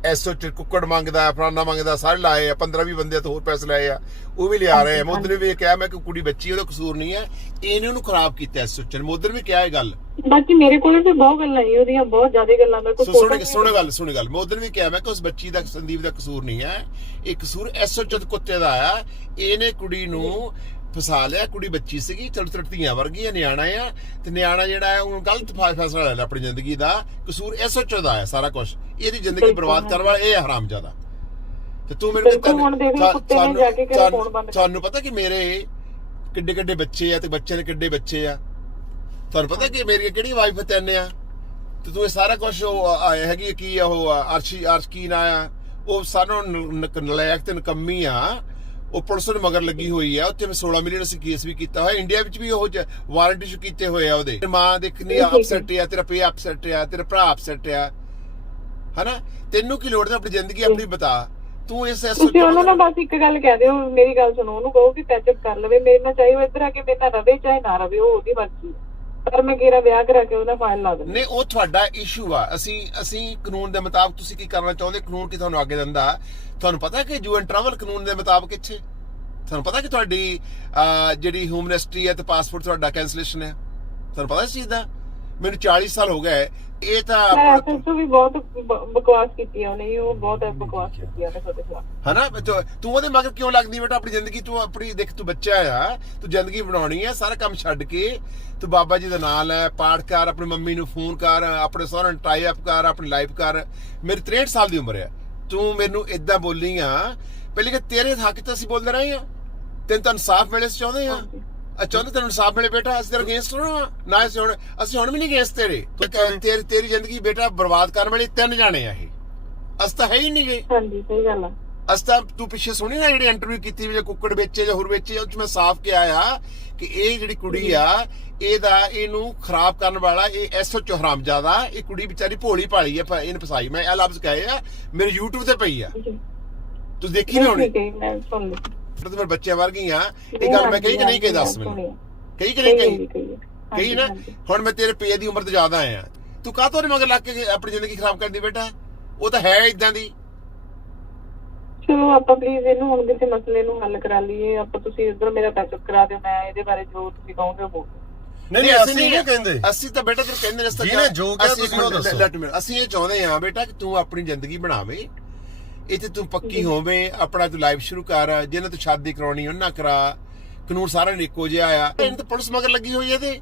ਐਸਓ ਚ ਕੁੱਕੜ ਮੰਗਦਾ ਫਲਾਨਾ ਮੰਗਦਾ ਸਾਰੇ ਲਾਏ ਆ 15 20 ਬੰਦੇ ਤੋਂ ਹੋਰ ਪੈਸੇ ਲਾਏ ਆ ਉਹ ਵੀ ਲਿਆ ਰਹੇ ਆ। ਮੋਦਰ ਨੇ ਵੀ ਕਿਹਾ ਮੈਂ ਕਿ ਕੁੜੀ ਬੱਚੀ ਉਹਦਾ ਕਸੂਰ ਨਹੀਂ ਹੈ। ਇਹਨੇ ਉਹਨੂੰ ਖਰਾਬ ਕੀਤਾ ਐਸਓ ਚ। ਮੋਦਰ ਵੀ ਕਿਹਾ ਇਹ ਗੱਲ। ਬਾਕੀ ਮੇਰੇ ਕੋਲ ਵੀ ਬਹੁਤ ਗੱਲਾਂ ਆਈ ਉਹਦੀਆਂ ਬਹੁਤ ਜ਼ਿਆਦਾ ਗੱਲਾਂ ਮੇਰੇ ਕੋਲ ਸੁਣ ਸੁਣ ਗੱਲ ਸੁਣ ਗੱਲ। ਮੈਂ ਉਦੋਂ ਵੀ ਕਿਹਾ ਮੈਂ ਕਿ ਉਸ ਬੱਚੀ ਦਾ ਸੰਦੀਪ ਦਾ ਕਸੂਰ ਨਹੀਂ ਹੈ। ਇਹ ਕਸੂਰ ਐਸਓ ਚਤ ਕੁੱਤੇ ਦਾ ਆ। ਇਹਨੇ ਕੁੜੀ ਨੂੰ ਫਸਾ ਲਿਆ ਕੁੜੀ ਬੱਚੀ ਸੀਗੀ ਚਲ ਧੀਆਂ ਵਰਗੀ ਆ ਨਿਆਣਾ ਆ ਤੇ ਨਿਆਣਾ ਜਿਹੜਾ ਹੈ ਉਹ ਗਲਤ ਫੈਸਲਾ ਲੈ ਲਿਆ ਆਪਣੀ ਜ਼ਿੰਦਗੀ ਦਾ। ਕਸੂਰ ਐਸਓ ਚ ਦਾ ਹੈ ਸਾਰਾ ਕੁਝ ਇਹਦੀ ਜ਼ਿੰਦਗੀ ਬਰਬਾਦ। ਕਰਨ ਵਾਲਾ ਇਹ ਹਰਾਮ ਜ਼ਿਆਦਾ ਤੇ ਤੂੰ ਮੈਨੂੰ ਬਿਲਕੁਲ, ਹੁਣ ਦੇਖ ਲਓ ਕੁੱਤੇ ਨੇ ਜਾ ਕੇ ਕਿਹੜਾ phone ਬੰਦ ਕਰ- ਤੁਹਾਨੂੰ ਪਤਾ ਕਿ ਮੇਰੇ ਕਿੱਡੇ ਕਿੱਡੇ ਬੱਚੇ ਆ ਤੇ ਬੱਚਿਆਂ ਦੇ ਕਿੱਡੇ ਬੱਚੇ ਆ? ਤੁਹਾਨੂੰ ਪਤਾ ਕਿ ਮੇਰੀ ਕਿਹੜੀ ਵਾਈਫ ਤਿੰਨ ਆ? ਤੇ ਤੂੰ ਇਹ ਸਾਰਾ ਕੁਝ ਉਹ ਹੈਗੀ ਕੀ ਆ ਉਹ ਅਰਸ਼ੀ ਅਰਸ਼ ਕੀ ਨਾ ਆ? ਉਹ ਸਾਨੂੰ ਨਲਾਇਕ ਤੇ ਨਕੰਮੀ ਆ। ਉਹ ਪੁਲਿਸ ਨੂੰ ਮਗਰ ਲੱਗੀ ਹੋਈ ਆ। ਉੱਥੇ ਮੈਂ 16 ਮਿਲੀਅਨ ਅਸੀਂ ਕੇਸ ਵੀ ਕੀਤਾ ਹੋਇਆ। ਇੰਡੀਆ ਵਿੱਚ ਵੀ ਉਹ ਵਾਰੰਟ ਇਸ਼ੂ ਕੀਤੇ ਹੋਏ ਆ ਉਹਦੇ। ਮਾਂ ਦੇਖਣੀ ਅਪਸੈਟ ਆ ਤੇਰਾ ਪਿਆ ਅਪਸੈਟ ਆ ਤੇਰਾ ਭਰਾ ਅਪਸੈਟ ਆ। ਹਨਾ? ਤੈਨੂੰ ਕੀ ਲੋੜ ਹੈ ਆਪਣੀ ਜ਼ਿੰਦਗੀ ਆਪਣੀ ਬਤਾ। ਤੂੰ ਇਸ ਇਸ ਤੁਸੀਂ ਉਹਨਾਂ ਨੂੰ ਬਸ ਇੱਕ ਗੱਲ ਕਹਿ ਦਿਓ ਮੇਰੀ ਗੱਲ ਸੁਣੋ। ਉਹਨੂੰ ਕਹੋ ਕਿ ਪੈਚਅਪ ਕਰ ਲਵੇ। ਮੇਰੇ ਨਾਲ ਚਾਹੇ ਉਹ ਇੱਧਰ ਆ ਕੇ ਨਾਲ ਰਵੇ ਚਾਹੇ ਨਾ ਰਵੇ ਉਹ ਉਹਦੀ ਮਰਜ਼ੀ ਹੈ ਪਰ ਮੈਂ ਕਿਹੜਾ ਵਿਆਹ ਕਰਾ ਕੇ ਉਹਦਾ ਫਾਈਲ ਲਾ ਦਿੰਦੀ ਨਹੀਂ, ਉਹ ਤੁਹਾਡਾ ਇਸ਼ੂ ਆ। ਅਸੀਂ ਅਸੀਂ ਕਾਨੂੰਨ ਦੇ ਮੁਤਾਬਕ ਤੁਸੀਂ ਕੀ ਕਰਨਾ ਚਾਹੁੰਦੇ? ਕਾਨੂੰਨ ਕੀ ਤੁਹਾਨੂੰ ਅੱਗੇ ਦਿੰਦਾ? ਤੁਹਾਨੂੰ ਪਤਾ ਕਿ ਯੂ ਐਨ ਟਰੈਵਲ ਕਾਨੂੰਨ ਦੇ ਮੁਤਾਬਕ ਇੱਥੇ? ਤੁਹਾਨੂੰ ਪਤਾ ਕਿ ਤੁਹਾਡੀ ਜਿਹੜੀ ਹੋਮ ਮਿਨਿਸਟਰੀ ਹੈ ਤੇ ਪਾਸਪੋਰਟ ਤੁਹਾਡਾ ਕੈਂਸਲੇਸ਼ਨ ਹੈ? ਤੁਹਾਨੂੰ ਪਤਾ ਇਸ ਚੀਜ਼ ਦਾ? ਮੈਨੂੰ 40 ਸਾਲ ਹੋ ਗਏ। ਇਹ ਤਾਂ ਵੀ ਬਹੁਤ ਬਕਵਾਸ ਕੀਤੀ ਉਹਨੇ ਉਹ ਬਹੁਤ ਬਕਵਾਸ ਕੀਤੀ ਉਹਨੇ ਤੁਹਾਡੇ ਖਿਲਾਫ ਹਨਾ? ਤੂੰ- ਤੂੰ ਉਹਦੇ ਮਗਰ ਕਿਉਂ ਲੱਗਦੀ ਬੇਟਾ? ਆਪਣੀ ਜ਼ਿੰਦਗੀ ਤੂੰ ਆਪਣੀ ਦੇਖ ਤੂੰ ਬੱਚਾ ਆ। ਤੂੰ ਜ਼ਿੰਦਗੀ ਬਣਾਉਣੀ ਹੈ ਸਾਰਾ ਕੰਮ ਛੱਡ ਕੇ। ਤੂੰ ਬਾਬਾ ਜੀ ਦਾ ਨਾਮ ਲੈ ਪਾਠ ਕਰ ਆਪਣੀ ਮੰਮੀ ਨੂੰ ਫੋਨ ਕਰ ਆਪਣੇ ਸਹੁਰੇ ਨੂੰ ਟਾਈ ਅਪ ਕਰ ਆਪਣੀ ਲਾਈਫ ਕਰ। ਮੇਰੀ 63 ਸਾਲ ਦੀ ਉਮਰ ਹੈ ਤੂੰ ਮੈਨੂੰ ਇਦਾਂ ਬੋਲੀ ਆ ਪਹਿਲੇ ਕਿ ਤੇਰੇ ਹੱਕ ਚ ਅਸੀਂ ਬੋਲਦੇ ਰਹੇ ਆ। ਤੈਨੂੰ ਤਾਂ ਇਨਸਾਫ ਮਿਲੇ ਚਾਹੁੰਦੇ ਆ। ਆ ਚਾਹੁੰਦੇ ਤੈਨੂੰ ਇਨਸਾਫ ਮਿਲੇ ਬੇਟਾ ਅਸੀਂ ਤੇਰੇ ਅਗੇਂਸਟ ਨਾ ਨਾ ਅਸੀਂ ਹੁਣ ਅਸੀਂ ਹੁਣ ਵੀ ਨਹੀਂ ਅਗੇਂਸਟ ਤੇਰੇ। ਤੂੰ- ਤੇਰੀ ਤੇਰੀ ਜ਼ਿੰਦਗੀ ਬੇਟਾ ਬਰਬਾਦ ਕਰਨ ਵਾਲੇ ਤਿੰਨ ਜਾਣੇ ਆ ਇਹ। ਅਸੀਂ ਤਾਂ ਹੈ ਹੀ ਨਹੀਂ ਗਏ ਹਾਂਜੀ ਸਹੀ ਗੱਲ ਆ। ਅਸਤਾ ਤੂੰ ਪਿੱਛੇ ਸੁਣੀ ਨਾ ਜਿਹੜੀ ਇੰਟਰਵਿਊ ਕੀਤੀ ਵੀ ਜੇ ਕੁੱਕੜ ਵੇਚੇ ਜਾਂ ਹੋਰ ਵੇਚੇ ਉਹ ਚ ਮੈਂ ਸਾਫ਼ ਕਿਹਾ ਆ ਕਿ ਇਹ ਜਿਹੜੀ ਕੁੜੀ ਆ ਇਹਦਾ ਇਹਨੂੰ ਖਰਾਬ ਕਰਨ ਵਾਲਾ ਇਹ ਐਸਓ ਹਰਾਮਜ਼ਾਦਾ ਇਹ ਕੁੜੀ ਵਿਚਾਰੀ ਭੋਲੀ ਭਾਲੀ ਆ ਇਹਨੇ ਫਸਾਈ। ਮੈਂ ਇਹ ਲਫ਼ਜ਼ ਕਹੇ ਆ ਮੇਰੇ YouTube ਤੇ ਪਈ ਆ। ਜੀ ਤੂੰ ਦੇਖੀ ਨਹੀਂ ਹੋਣੀ? ਠੀਕ ਹੈ ਮੈਂ ਸੁਣ ਲਈ। ਤੂੰ ਮੇਰੇ ਬੱਚਿਆਂ ਵਰਗੀ ਆ ਇਹ ਗੱਲ ਮੈਂ ਕਹੀ ਕਿ ਨਹੀਂ ਕਹੀ ਦੱਸ ਮੈਨੂੰ? ਕਹੀ ਕਿ ਨਹੀਂ ਕਹੀ? ਕਹੀ ਨਾ? ਹੁਣ ਮੈਂ ਤੇਰੇ ਪੇ ਦੀ ਉਮਰ ਤੋਂ ਜ਼ਿਆਦਾ ਆਇਆ। ਤੂੰ ਕਾਹ ਤੋਂ ਮਗਰ ਲੱਗ ਕੇ ਆਪਣੀ ਜ਼ਿੰਦਗੀ ਖਰਾਬ ਕਰਦੀ ਬੇਟਾ? ਉਹ ਤਾਂ ਹੈ ਇਦਾਂ ਦੀ। ਚਲੋ ਆਪਾਂ ਪਲੀਜ਼ ਇਹਨੂੰ ਹੁਣ ਕਿਸੇ ਮਸਲੇ ਨੂੰ ਹੱਲ ਕਰਾ ਲਈਏ। ਆਪਾਂ ਤੁਸੀਂ ਇਧਰ ਮੇਰਾ ਬੈਕਅਪ ਕਰਾ ਦਿਓ ਮੈਂ ਇਹਦੇ ਬਾਰੇ ਜੋ ਤੁਸੀਂ ਕਹੋਗੇ ਉਹ ਬੋਲ ਨਹੀਂ ਨਹੀਂ ਅਸੀਂ ਨਹੀਂ ਕਹਿੰਦੇ? ਅਸੀਂ ਤਾਂ ਬੇਟਾ ਤੈਨੂੰ ਕਹਿੰਦੇ ਰਸਤਾ ਜਿਹਨੇ ਜੋ ਕਿਹਾ ਤੁਸੀਂ ਉਹ ਦੱਸੋ। ਅਸੀਂ ਇਹ ਚਾਹੁੰਦੇ ਹਾਂ ਬੇਟਾ ਕਿ ਤੂੰ ਆਪਣੀ ਜ਼ਿੰਦਗੀ ਬਣਾਵੇਂ। ਇੱਥੇ ਤੂੰ ਪੱਕੀ ਹੋਵੇਂ ਆਪਣਾ ਤੂੰ ਲਾਈਫ ਸ਼ੁਰੂ ਕਰ ਜਿਹਨਾਂ ਤੋਂ ਸ਼ਾਦੀ ਕਰਾਉਣੀ ਉਹਨਾਂ ਕਰਾ। ਕਾਨੂੰਨ ਸਾਰਿਆਂ ਨੂੰ ਇੱਕੋ ਜਿਹਾ ਆ। ਇਹਨਾਂ ਤੇ ਪੁਲਿਸ ਮਗਰ ਲੱਗੀ ਹੋਈ ਹੈ ਤੇ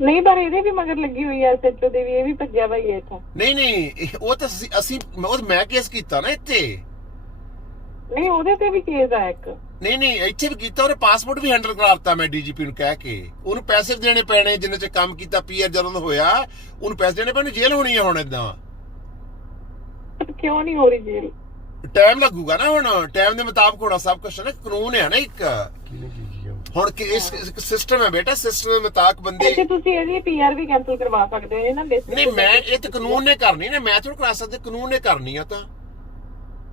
ਨਹੀਂ ਪਰ ਇਹਦੇ ਵੀ ਮਗਰ ਲੱਗੀ ਹੋਈ ਐ ਸੱਚੋ ਦੇ ਵੀ ਇਹ ਵੀ ਭੱਜਿਆ ਭਾਈ ਹੈ ਇੱਥੋਂ। ਨਹੀਂ ਨਹੀਂ ਇਹ- ਉਹ ਤਾਂ ਅਸੀਂ ਅਸੀਂ ਉਹ ਤਾਂ ਮੈਂ ਕੇਸ ਕੀਤਾ ਨਾ ਇੱਥੇ। ਨਹੀਂ ਉਹਦੇ ਤੇ ਵੀ ਕੇਸ ਆ ਇੱਕ। ਨਹੀਂ ਨਹੀਂ ਇੱਥੇ ਵੀ ਕੀਤਾ ਉਹਨੇ ਪਾਸਪੋਰਟ ਵੀ ਹੈਂਡਲ ਕਰਾਤਾ ਮੈਂ ਡੀਜੀਪੀ ਨੂੰ ਕਹਿ ਕੇ। ਉਹਨੂੰ ਪੈਸੇ ਵੀ ਦੇਣੇ ਪੈਣੇ ਜਿੰਨੇ ਚ ਕੰਮ ਕੀਤਾ ਪੀਆਰ ਜਦੋਂ ਦਾ ਹੋਇਆ ਉਹਨੂੰ ਪੈਸੇ ਦੇਣੇ ਪੈਣੇ ਜੇਲ੍ਹ ਹੋਣੀ ਆ ਹੁਣ ਇਦਾਂ ਕਿਉਂ ਨਹੀਂ ਹੋ ਰਹੀ ਜੇਲ੍ਹ? ਟਾਈਮ ਲੱਗੂਗਾ ਨਾ ਹੁਣ ਟਾਈਮ ਦੇ ਮੁਤਾਬਕ ਹੋਣਾ ਸਭ ਕੁਝ ਨਾ ਕਾਨੂੰਨ ਹੈ ਨਾ ਇੱਕ। ਹੁਣ ਕਿ ਇਸ ਸਿਸਟਮ ਹੈ ਬੇਟਾ ਸਿਸਟਮ ਦੇ ਮੁਤਾਬਕ ਬੰਦੇ ਇੱਥੇ ਤੁਸੀਂ ਇਹਦੀ ਪੀਆਰ ਵੀ ਕੈਨਸਲ ਕਰਵਾ ਸਕਦੇ ਹੋ ਇਹ ਨਾ ਨਹੀਂ ਮੈਂ ਇਹ ਤਾਂ ਕਾਨੂੰਨ ਨੇ ਕਰਨੀ ਨਾ ਮੈਂ ਥੋੜਾ ਕਰਾ ਸਕਦਾ ਕਾਨੂੰਨ ਨੇ ਕਰਨੀ ਆ ਤਾਂ।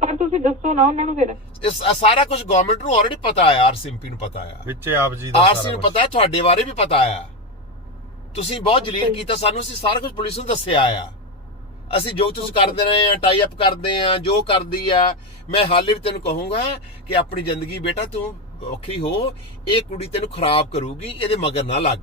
ਪਰ ਤੁਸੀਂ ਦੱਸੋ ਨਾ ਉਹਨਾਂ ਨੂੰ ਫਿਰ। ਇਸ ਸਾਰਾ ਕੁਝ ਗਵਰਨਮੈਂਟ ਨੂੰ ਆਲਰੇਡੀ ਪਤਾ ਹੈ ਆਰਸੀਐਮਪੀ ਨੂੰ ਪਤਾ ਆ। ਵਿੱਚ ਆਪ ਜੀ ਦਾ ਆਰਸੀ ਨੂੰ। ਪਤਾ ਤੁਹਾਡੇ ਬਾਰੇ ਵੀ ਪਤਾ ਆ। ਤੁਸੀਂ ਬਹੁਤ ਜਲੀਲ ਕੀਤਾ ਸਾਨੂੰ ਅਸੀਂ ਸਾਰਾ ਕੁਝ ਪੁਲਿਸ ਨੂੰ ਦੱਸਿਆ ਆ। ਅਸੀਂ ਜੋ ਤੁਸੀਂ ਕਰਦੇ ਰਹੇ ਆ ਟਾਈ ਅਪ ਕਰਦੇ ਆ ਜੋ ਕਰਦੀ ਆ ਮੈਂ ਹਾਲੇ ਵੀ ਤੈਨੂੰ ਕਹੂੰਗਾ ਕਿ ਆਪਣੀ ਜ਼ਿੰਦਗੀ ਬੇਟਾ ਤੂੰ ਔਖੀ ਹੋ ਇਹ ਕੁੜੀ ਤੈਨੂੰ ਖਰਾਬ ਕਰੂਗੀ ਇਹਦੇ ਮਗਰ ਨਾ ਲੱਗ।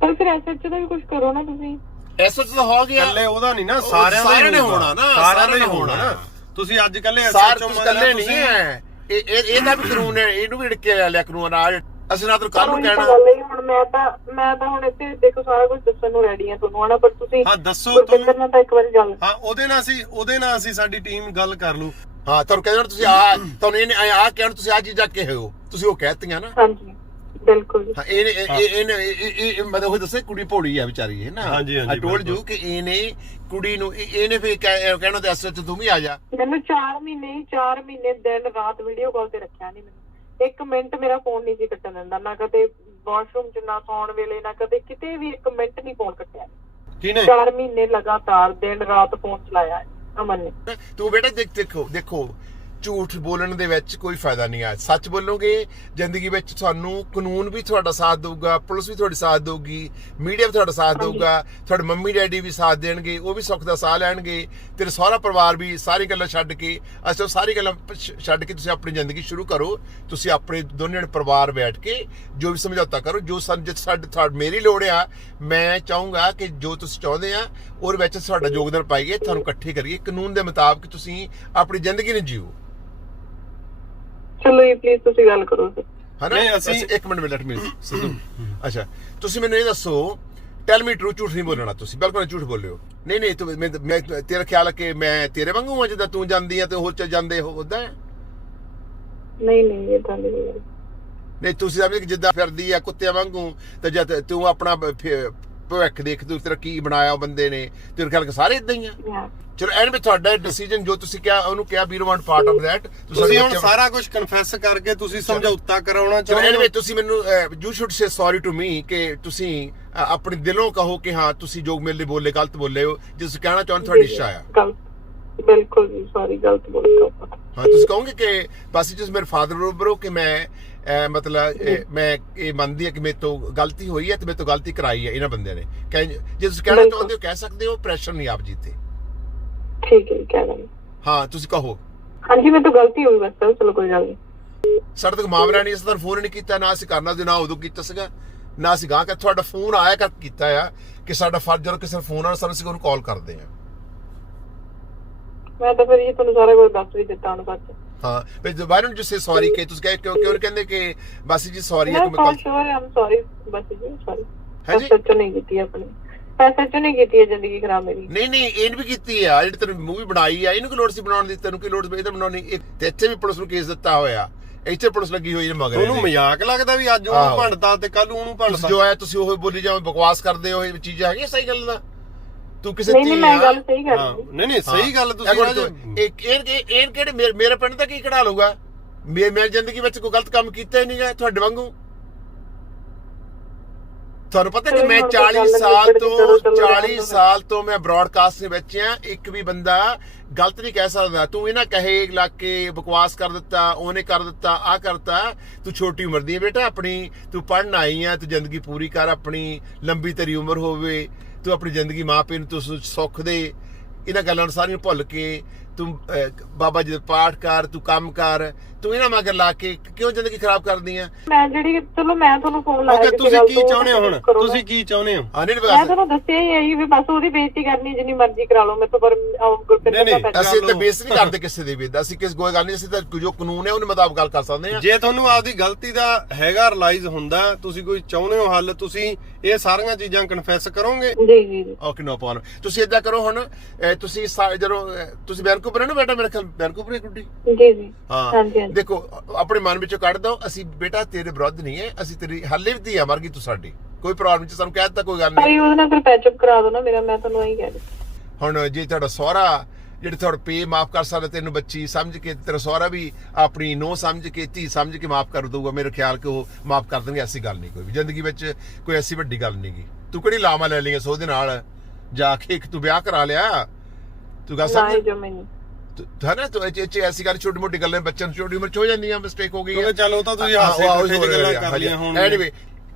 ਪਰ ਫਿਰ ਐਸਐਚ ਦਾ ਵੀ ਕੁਝ ਕਰੋ ਨਾ ਤੁਸੀਂ। ਐਸਾ ਤਾਂ ਹੋ ਗਿਆ। ਇਕੱਲੇ ਉਹਦਾ ਨਹੀਂ ਨਾ ਉਹ ਸਾਰਿਆਂ ਦਾ ਹੀ ਸਾਰਿਆਂ ਨੇ ਹੋਊਗਾ। ਹੋਣਾ ਨਾ, ਸਾਰਿਆਂ ਦਾ ਹੀ ਹੋਣਾ ਨਾ। ਤੁਸੀਂ ਅੱਜ ਕੱਲੇ ਸਾਰ ਐਸਐਚਓ ਤੁਸੀਂ ਇਕੱਲੇ ਨਹੀਂ ਹੈ ਇਹ ਇਹ- ਇਹਦਾ ਵੀ ਕਾਨੂੰਨ ਹੈ ਇਹਨੂੰ ਵੀ ੜਕੇ ਲੈ ਲਿਆ ਕਾਨੂੰਨ ਆ ਅਸੀਂ ਨਾ ਤਾਂ ਕੱਲ ਨੂੰ ਕਹਿਣਾ। ਗੱਲ ਹੈ, ਹੁਣ ਮੈਂ ਤਾਂ ਮੈਂ ਤਾਂ ਹੁਣ ਇੱਥੇ ਦੇਖੋ ਸਾਰਾ ਕੁਝ ਦੱਸਣ ਨੂੰ ਰੈਡੀ ਆ ਤੁਹਾਨੂੰ ਹਨਾ ਪਰ ਤੁਸੀਂ ਹਾਂ ਦੱਸੋ ਤੁਹਾਨੂੰ ਤਾਂ। ਇੱਕ ਵਾਰੀ ਗੱਲ। ਹਾਂ ਉਹਦੇ ਨਾਲ ਅਸੀਂ ਉਹਦੇ ਨਾਲ ਅਸੀਂ ਸਾਡੀ ਟੀਮ ਗੱਲ ਕਰ ਲੂ ਹਾਂ ਤੁਹਾਨੂੰ ਕਹਿੰਦੇ ਤੁਸੀਂ ਆ ਤੁਹਾਨੂੰ ਇਹਨੇ ਆ ਕਹਿਣ ਤੁਸੀਂ ਆ ਚੀਜ਼ਾਂ ਕਹੇ ਹੋ ਤੁਸੀਂ ਉਹ ਕਹਿਤੀਆਂ ਨਾ। ਹਾਂਜੀ ਬਿਲਕੁਲ ਹਾਂ ਇਹਨੇ ਇਹ- ਇਹ- ਇਹਨੇ ਇਹ- ਇਹ- ਇਹ ਮੈਂ ਉਹ ਦੱਸਿਆ ਕੁੜੀ ਭੋਲੀ ਆ ਵਿਚਾਰੀ ਹੈ ਨਾ। ਹਾਂਜੀ, ਹਾਂਜੀ, ਆਈ ਟੋਲਡ ਬਿਲਕੁਲ। ਯੂ ਕਿ ਇਹਨੇ ਕੁੜੀ ਨੂੰ ਇਹ- ਇਹਨੇ ਫੇਰ ਕਹਿ- ਕਹਿਣਾ ਤੇ ਅਸਲ ਚ ਤੂੰ ਵੀ ਆ ਜਾ। ਮੈਨੂੰ 4 ਮਹੀਨੇ 4 ਮਹੀਨੇ ਦਿਨ ਰਾਤ ਵੀਡੀਓ ਕਾਲ ਤੇ ਰੱਖਿਆ ਨਹੀਂ ਮੈਨੂੰ। ਇੱਕ ਮਿੰਟ ਮੇਰਾ ਫੋਨ ਨਹੀਂ ਸੀ ਕੱਟਣ ਦਿੰਦਾ ਨਾ ਕਦੇ ਵਾਸ਼ਰੂਮ ਚ ਨਾ ਸੌਣ ਵੇਲੇ ਨਾ ਕਦੇ ਕਿਤੇ ਵੀ ਇੱਕ ਮਿੰਟ ਨਹੀਂ ਫੋਨ ਕੱਟਿਆ। ਕਿਹਨੇ? 4 ਮਹੀਨੇ ਲਗਾਤਾਰ ਦਿਨ ਰਾਤ ਫੋਨ ਚਲਾਇਆ ਅਮਨ ਨੇ। ਤੂੰ ਬੇਟਾ ਦੇਖ ਦੇਖੋ ਦੇਖੋ। ਝੂਠ ਬੋਲਣ ਦੇ ਵਿੱਚ ਕੋਈ ਫਾਇਦਾ ਨਹੀਂ ਆ। ਸੱਚ ਬੋਲੋਗੇ ਜ਼ਿੰਦਗੀ ਵਿੱਚ ਤੁਹਾਨੂੰ ਕਾਨੂੰਨ ਵੀ ਤੁਹਾਡਾ ਸਾਥ ਦੇਊਗਾ ਪੁਲਿਸ ਵੀ ਤੁਹਾਡੀ ਸਾਥ ਦੇਊਗੀ ਮੀਡੀਆ ਵੀ ਤੁਹਾਡਾ ਸਾਥ ਦੇਊਗਾ ਤੁਹਾਡੇ ਮੰਮੀ ਡੈਡੀ ਵੀ ਸਾਥ ਦੇਣਗੇ ਉਹ ਵੀ ਸੁੱਖ ਦਾ ਸਾਹ ਲੈਣਗੇ ਤੇਰੇ ਸਹੁਰਾ ਪਰਿਵਾਰ ਵੀ ਸਾਰੀ ਗੱਲਾਂ ਛੱਡ ਕੇ ਅਸਲ ਸਾਰੀ ਗੱਲਾਂ ਛੱਡ ਕੇ ਤੁਸੀਂ ਆਪਣੀ ਜ਼ਿੰਦਗੀ ਸ਼ੁਰੂ ਕਰੋ ਤੁਸੀਂ ਆਪਣੇ ਦੋਨੇ ਪਰਿਵਾਰ ਬੈਠ ਕੇ ਜੋ ਵੀ ਸਮਝੌਤਾ ਕਰੋ ਜੋ ਸਾਡੇ ਤੁਹਾਡੀ ਮੇਰੀ ਲੋੜ ਆ ਮੈਂ ਚਾਹੂੰਗਾ ਕਿ ਜੋ ਤੁਸੀਂ ਚਾਹੁੰਦੇ ਆ ਉਹਦੇ ਵਿੱਚ ਤੁਹਾਡਾ ਯੋਗਦਾਨ ਪਾਈਏ ਤੁਹਾਨੂੰ ਇਕੱਠੇ ਕਰੀਏ ਕਾਨੂੰਨ ਦੇ ਮੁਤਾਬਕ ਤੁਸੀਂ ਆਪਣੀ ਜ਼ਿੰਦਗੀ ਨੂੰ ਜੀਓ। ਚਲੋ ਜੀ ਪਲੀਜ਼ ਤੁਸੀਂ ਗੱਲ ਕਰੋ ਫਿਰ ਹਨਾ? ਨਹੀਂ, ਅਸੀਂ- ਇੱਕ ਮਿੰਟ ਮਿੰਟ ਮਿੰਟ ਸਿੱਧੂ। ਅੱਛਾ ਤੁਸੀਂ ਮੈਨੂੰ ਇਹ ਦੱਸੋ ਟੈਲ ਮੀ ਟਰੂ ਝੂਠ ਨਹੀਂ ਬੋਲਣਾ ਤੁਸੀਂ ਬਿਲਕੁਲ ਝੂਠ ਬੋਲਿਓ। ਨਹੀਂ ਨਹੀਂ ਤੂੰ ਮੈਂ ਮੈਂ ਤੇਰਾ ਖਿਆਲ ਹੈ ਕਿ ਮੈਂ ਤੇਰੇ ਵਾਂਗੂ ਹਾਂ ਜਿੱਦਾਂ ਤੂੰ ਜਾਂਦੀ ਆ ਤੇ ਹੋਰ ਚ ਜਾਂਦੇ ਹੋ ਉਦਾਂ ਨਹੀਂ ਨਹੀਂ ਇਹ ਤਾਂ ਨਹੀਂ। ਨਹੀਂ ਤੁਸੀਂ ਸਮਝਦੇ ਕਿ ਜਿੱਦਾਂ ਫਿਰਦੀ ਆ ਕੁੱਤਿਆਂ ਵਾਂਗੂ ਤੇ ਜਦ ਤੂੰ ਆਪਣਾ ਫਿ- ਭਵਿੱਖ ਦੇਖ ਤੂੰ ਤੇਰਾ ਕੀ ਬਣਾਇਆ ਉਹ ਬੰਦੇ ਨੇ ਤੇਰੇ ਖਿਆਲ ਕਿ ਸਾਰੇ ਇਦਾਂ ਹੀ ਆ. ਚਲੋ ਐਂਡ ਵਿੱਚ ਤੁਹਾਡਾ ਡਿਸੀਜਨ ਜੋ ਤੁਸੀਂ ਕਿਹਾ ਉਹਨੂੰ ਕਿਹਾ we want part of that ਤੁਸੀਂ ਹੁਣ ਸਾਰਾ ਕੁਝ ਕਨਫੈਸ ਕਰਕੇ ਤੁਸੀਂ ਸਮਝੌਤਾ ਕਰਾਉਣਾ ਚਾਹੁੰਦੇ ਐਂਡ ਹੋ? ਵਿੱਚ ਤੁਸੀਂ ਮੈਨੂੰ you should say sorry to me ਕਿ ਤੁਸੀਂ ਆਪਣੇ ਦਿਲੋਂ ਕਹੋ ਕਿ ਹਾਂ ਤੁਸੀਂ ਜੋ ਮੇਰੇ ਲਈ ਬੋਲੇ ਗਲਤ ਬੋਲੇ ਹੋ। ਜਿਸ ਕਹਿਣਾ ਚਾਹੁੰਦੇ ਤੁਹਾਡੀ ਇੱਛਾ ਆ। ਬਿਲਕੁਲ ਜੀ ਸੌਰੀ ਗਲਤ ਬੋਲ। ਗਿਆ ਹਾਂ ਤੁਸੀਂ ਕਹੋਗੇ ਕਿ ਬਸ ਜਿਸ ਮੇਰੇ ਫਾਦਰ ਬਰੋ ਕਿ ਮੈਂ ਮਤਲਬ ਇਹ, ਮੈਂ ਇਹ ਮੰਨਦੀ ਹਾਂ ਕਿ ਮੇਰੇ ਤੋਂ ਗਲਤੀ ਹੋਈ ਹੈ ਤੇ ਮੇਰੇ ਤੋਂ ਗਲਤੀ ਕਰਾਈ ਹੈ ਇਹਨਾਂ ਬੰਦਿਆਂ ਨੇ। ਕਹਿ ਜੇ ਤੁਸੀਂ ਕਹਿਣਾ। ਚਾਹੁੰਦੇ ਹੋ ਕਹਿ ਸਕਦੇ ਹੋ ਪ੍ਰੈਸ਼ਰ ਨਹੀਂ ਆਪ ਜੀ ਤੇ ਠੀਕ ਹੈ ਕਹਿ ਹਾਂ ਤੁਸੀਂ ਕਹੋ। ਹਾਂਜੀ ਮੇਰੇ ਤੋਂ ਗਲਤੀ ਹੋਈ ਬਸ ਚਲੋ ਕੋਈ ਗੱਲ ਨਹੀਂ। ਸਾਡੇ ਤੱਕ ਮਾਮਲਾ ਨਹੀਂ ਇਸ ਤਰ੍ਹਾਂ ਫੋਨ ਨਹੀਂ ਕੀਤਾ ਨਾ ਅਸੀਂ ਕਰਨਾ ਸੀ ਨਾ ਉਦੋਂ ਕੀਤਾ ਸੀਗਾ। ਨਾ ਅਸੀਂ ਗਾਂ ਕਰ ਤੁਹਾਡਾ ਫੋਨ ਆਇਆ ਕਰ ਕੀਤਾ ਆ ਕਿ ਸਾਡਾ ਫਰਜ਼ ਜਦੋਂ ਕਿਸੇ ਫੋਨ ਆਉਣਾ ਸਾਨੂੰ ਅਸੀਂ ਉਹਨੂੰ ਕਾਲ ਕਰਦੇ ਆ ਮੈਂ ਤਾਂ ਫਿਰ ਜੀ ਤੁਹਾਨੂੰ ਸਾਰਾ ਕੁਝ ਦੱਸ ਵੀ ਦਿੱਤਾ ਉਹਨੂੰ ਬਾਅਦ ਹਾਂ ਵੀ why don't you say sorry ਕਿ ਤੁਸੀਂ ਕਹੇ ਕਿਉਂ ਕਿਉਂ ਕਹਿੰਦੇ ਕਿ ਬਸ ਜੀ ਸੌਰੀ ਹੈ ਕਿ ਮੈਂ ਸ਼ੋਰ ਆਮ ਸੌਰੀ ਬਸ ਜੀ ਸੌਰੀ ਹਾਂਜੀ? ਸੱਚੋ ਨਹੀਂ ਕੀਤੀ ਆਪਣੀ। ਮੈਂ ਸੱਚੋ ਨਹੀਂ ਕੀਤੀ ਹੈ ਜ਼ਿੰਦਗੀ ਖਰਾਬ ਮੇਰੀ। ਨਹੀਂ ਨਹੀਂ ਇਹ ਵੀ ਕੀਤੀ ਆ। ਜਿਹੜੀ ਤੈਨੂੰ ਮੂਵੀ ਬਣਾਈ ਆ ਇਹਨੂੰ ਕੀ ਲੋੜ ਸੀ ਬਣਾਉਣ ਦੀ? ਤੈਨੂੰ ਕੀ ਲੋੜ ਸੀ? ਇਹਦੇ ਬਣਾਉਣੀ ਇਹ- ਤੇ ਇੱਥੇ ਵੀ ਪੁਲਿਸ ਨੂੰ ਕੇਸ ਦਿੱਤਾ ਹੋਇਆ। ਇੱਥੇ ਪੁਲਿਸ ਲੱਗੀ ਹੋਈ ਹੈ ਮਗਰ ਤੁਹਾਨੂੰ ਇਹਦੇ। ਮਜ਼ਾਕ ਲੱਗਦਾ ਵੀ ਅੱਜ। ਉਹਨੂੰ ਭੰਡਤਾ ਤੇ ਕੱਲ ਉਹਨੂੰ ਤੁਸੀਂ ਭੰਡਤਾ ਜੋ ਹੈ ਤੁਸੀਂ ਉਹ ਬੋਲੀ ਜਾਓ ਬਕਵਾਸ ਕਰਦੇ ਹੋ ਇਹ ਚੀਜ਼ਾਂ ਹੈਗੀਆਂ ਸਹੀ ਗੱਲ ਦਾ? ਤੂੰ ਕਿਸੇ ਨਹੀਂ ਨਹੀਂ ਮੈਂ ਗੱਲ ਸਹੀ ਕਰ ਹਾਂ ਨਹੀਂ ਨਹੀਂ ਸਹੀ ਗੱਲ ਤੁਸੀਂ ਅੱਜ ਇਹ ਇਹ ਇਹ- ਇਹ ਕਿਹੜੇ ਮੇਰੇ- ਪਿੰਡ ਦਾ ਕੀ ਕਢਾ ਲਊਗਾ? ਮੈਂ ਮੇਰੀ ਜ਼ਿੰਦਗੀ ਵਿੱਚ ਕੋਈ ਗਲਤ ਕੰਮ ਕੀਤਾ ਹੀ ਨਹੀਂਗਾ ਤੁਹਾਡੇ ਵਾਂਗੂ। ਤੁਹਾਨੂੰ ਪਤਾ ਕਿ ਮੈਂ ਹੁਣ ਤਾਂ 40 ਗੱਲ ਸਾਲ ਤੋਂ ਚਲੋ ਚਲੋ 40 ਰਹਿਣ ਦਿਓ। ਸਾਲ ਤੋਂ ਮੈਂ ਬ੍ਰਾਡਕਾਸਟ ਦੇ ਵਿੱਚ ਆ ਇੱਕ ਵੀ ਬੰਦਾ ਗਲਤ ਨਹੀਂ ਕਹਿ ਸਕਦਾ। ਤੂੰ ਇਹ ਨਾ ਕਹੇ ਲੱਗ ਕੇ ਬਕਵਾਸ ਕਰ ਦਿੱਤਾ ਉਹਨੇ ਕਰ ਦਿੱਤਾ ਆ ਕਰਤਾ ਤੂੰ ਛੋਟੀ ਉਮਰ ਦੀ ਹੈ ਬੇਟਾ ਆਪਣੀ। ਤੂੰ ਪੜਨ ਆਈ ਆ ਤੂੰ ਜ਼ਿੰਦਗੀ ਪੂਰੀ ਕਰ ਆਪਣੀ। ਲੰਬੀ ਤੇਰੀ ਉਮਰ ਹੋਵੇ। ਤੂੰ ਆਪਣੀ ਜ਼ਿੰਦਗੀ ਮਾਪੇ ਨੂੰ ਤੂੰ ਸੁੱਖ ਦੇ। ਇਹਨਾਂ ਗੱਲਾਂ ਨੂੰ ਸਾਰੀਆਂ ਭੁੱਲ ਕੇ ਤੂੰ ਬਾਬਾ ਜੀ ਦਾ ਪਾਠ ਕਰ ਤੂੰ ਕੰਮ ਕਰ ਤੂੰ ਇਹਨਾਂ ਮਗਰ ਲਾ ਕੇ ਕਿਉਂ ਜ਼ਿੰਦਗੀ ਖਰਾਬ ਕਰਦੀ ਆ? ਮੈਂ ਜਿਹੜੀ ਚਲੋ ਮੈਂ ਤੁਹਾਨੂੰ ਫੋਨ ਲਾਇਆ ਓਕੇ ਤੁਸੀਂ ਕੀ ਚਾਹੁੰਦੇ ਹੋ ਹੁਣ। ਤੁਸੀਂ ਕੀ ਚਾਹੁੰਦੇ ਹੋ? ਨਹੀਂ ਮੈਂ ਤੁਹਾਨੂੰ ਦੱਸਿਆ ਹੀ ਜੀ ਵੀ ਬਸ ਉਹਦੀ ਬੇਇੱਜ਼ਤੀ ਕਰਨੀ ਜਿੰਨੀ ਮਰਜ਼ੀ ਕਰਾ ਲਓ ਮੇਰੇ ਤੋਂ ਪਰ ਗੁਰਪ੍ਰੀਤ ਨਹੀਂ, ਨਹੀਂ, ਅਸੀਂ ਤਾਂ। ਬੇਸ ਨਹੀਂ ਕਰਦੇ ਕਿਸੇ ਦੇ ਵੀ। ਅਸੀਂ ਕਿਸ ਕੋਈ ਗੱਲ ਨਹੀਂ ਅਸੀਂ ਤਾਂ ਜੋ ਕਾਨੂੰਨ ਹੈ ਉਹਦੇ ਮੁਤਾਬਕ ਗੱਲ ਕਰ ਸਕਦੇ ਆ ਜੇ ਤੁਹਾਨੂੰ ਆਪਦੀ ਗਲਤੀ ਦਾ ਹੈਗਾ ਰਿਅਲਾਈਜ਼ ਹੁੰਦਾ ਤੁਸੀਂ ਕੋਈ ਚਾਹੁੰਦੇ ਹੋ ਹੱਲ ਤੁਸੀਂ ਇਹ ਸਾਰੀਆਂ ਚੀਜ਼ਾਂ ਕਨਫੈਸ ਕਰੋਗੇ? ਜੀ ਜੀ ਓਕੇ ਨੋ ਪ੍ਰੋਬਲਮ ਤੁਸੀਂ ਇਦਾਂ ਕਰੋ ਹੁਣ ਤੁਸੀਂ ਜਦੋਂ ਅਹ, ਬੈਂਕੂਵਰ ਨਾ ਬੇਟਾ ਮੇਰੇ ਖਿਆਲ ਬੈਂਕੂਵਰ ਹੈ ਗੁੱਡੀ ਜੀ ਜੀ। ਹਾਂ। ਹਾਂਜੀ ਹਾਂਜੀ। ਦੇਖੋ ਆਪਣੇ ਮਨ ਵਿੱਚੋਂ ਕੱਢ ਦੋ ਅਸੀਂ ਬੇਟਾ ਤੇਰੇ ਵਿਰੁੱਧ ਨਹੀਂ ਹੈ ਅਸੀਂ ਤੇਰੀ ਹੱਲੇ ਵੀ ਧੀ ਆ ਮਰ ਗਈ ਤੂੰ ਸਾਡੀ। ਕੋਈ ਪ੍ਰੋਬਲਮ ਨਹੀਂ ਸਾਨੂੰ ਕਹਿ ਦਿੱਤਾ ਕੋਈ ਗੱਲ ਨਹੀਂ। ਭਾਈ ਉਹਦੇ ਨਾਲ ਫਿਰ ਪੈਚਅਪ ਕਰਾ ਦੋ ਨਾ ਮੇਰਾ ਮੈਂ ਤੁਹਾਨੂੰ ਇਹੀ ਕਹਿ ਰਹੀ ਹੁਣ ਜੇ ਤੁਹਾਡਾ ਸਹੁਰਾ ਜਿਹੜੇ ਤੁਹਾਡਾ ਪੇ ਮਾਫ ਕਰ ਸਕਦਾ ਤੈਨੂੰ ਬੱਚੀ ਸਮਝ ਕੇ ਤੇਰਾ ਸਹੁਰਾ ਵੀ ਆਪਣੀ ਨੋ ਸਮਝ ਕੇ ਧੀ ਸਮਝ ਕੇ ਮਾਫ ਕਰ ਦਊਗਾ ਮੇਰੇ ਖਿਆਲ ਕਿ ਉਹ ਮਾਫ ਕਰ ਦੇਣਗੇ ਐਸੀ ਗੱਲ ਨਹੀਂ ਕੋਈ ਵੀ। ਜ਼ਿੰਦਗੀ ਵਿੱਚ ਕੋਈ ਐਸੀ ਵੱਡੀ ਗੱਲ ਨਹੀਂਗੀ ਤੂੰ ਕਿਹੜੀ ਲਾਮਾ ਲੈ ਲਈਆਂ ਸੋ ਉਹਦੇ ਨਾਲ? ਜਾ ਕੇ ਇੱਕ ਤੂੰ ਵਿਆਹ ਕਰਾ ਲਿਆ। ਤੂੰ ਗੱਲ ਹੀ ਸਮਝ ਜੋ ਮੈਨੂੰ ਹੈ ਨਾ ਤੂੰ ਇਹ 'ਚ ਐਸੀ ਗੱਲ ਛੋਟੀ ਮੋਟੀ ਗੱਲਾਂ ਬੱਚਿਆਂ ਨੂੰ ਛੋਟੀ ਉਮਰ ਚ ਹੋ ਜਾਂਦੀਆਂ ਮਿਸਟੇਕ ਹੋ ਗਈ ਚੱਲ ਉਹ ਤਾਂ ਤੁਸੀਂ ਹਾਸੇ ਰਿਹਾ ਗੱਲਾਂ ਕਰ ਲਈਆਂ ਹੁਣ ਐਨੀਵੇ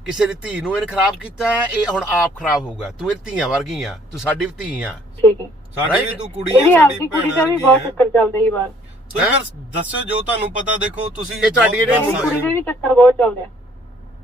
ਕਿਸੇ ਦੀ ਧੀ ਨੂੰ ਇਹਨੇ ਖਰਾਬ ਕੀਤਾ ਹੈ ਇਹ ਹੁਣ ਆਪ ਖਰਾਬ ਹੋਊਗਾ। ਤੂੰ ਇਹ ਧੀਆਂ ਵਰਗੀ ਆ ਤੂੰ ਸਾਡੀ ਵੀ ਧੀ ਆ। ਠੀਕ ਹੈ। ਸਾਡੀ ਵੀ? ਤੂੰ ਕੁੜੀ ਹੈ ਸਾਡੀ ਕੁੜੀ ਦਾ ਵੀ ਬਹੁਤ ਚੱਕਰ ਚੱਲਦੇ ਹੀ ਬਾਹਰ ਤੁਸੀਂ ਦੱਸਿਓ ਜੋ ਤੁਹਾਨੂੰ ਪਤਾ ਦੇਖੋ ਤੁਸੀਂ ਇਹ ਤੁਹਾਡੀ ਦੱਸ ਇਹਦੀ ਕੁੜੀ ਦੇ ਵੀ ਚੱਕਰ ਬਹੁਤ ਚੱਲਦੇ ਆ।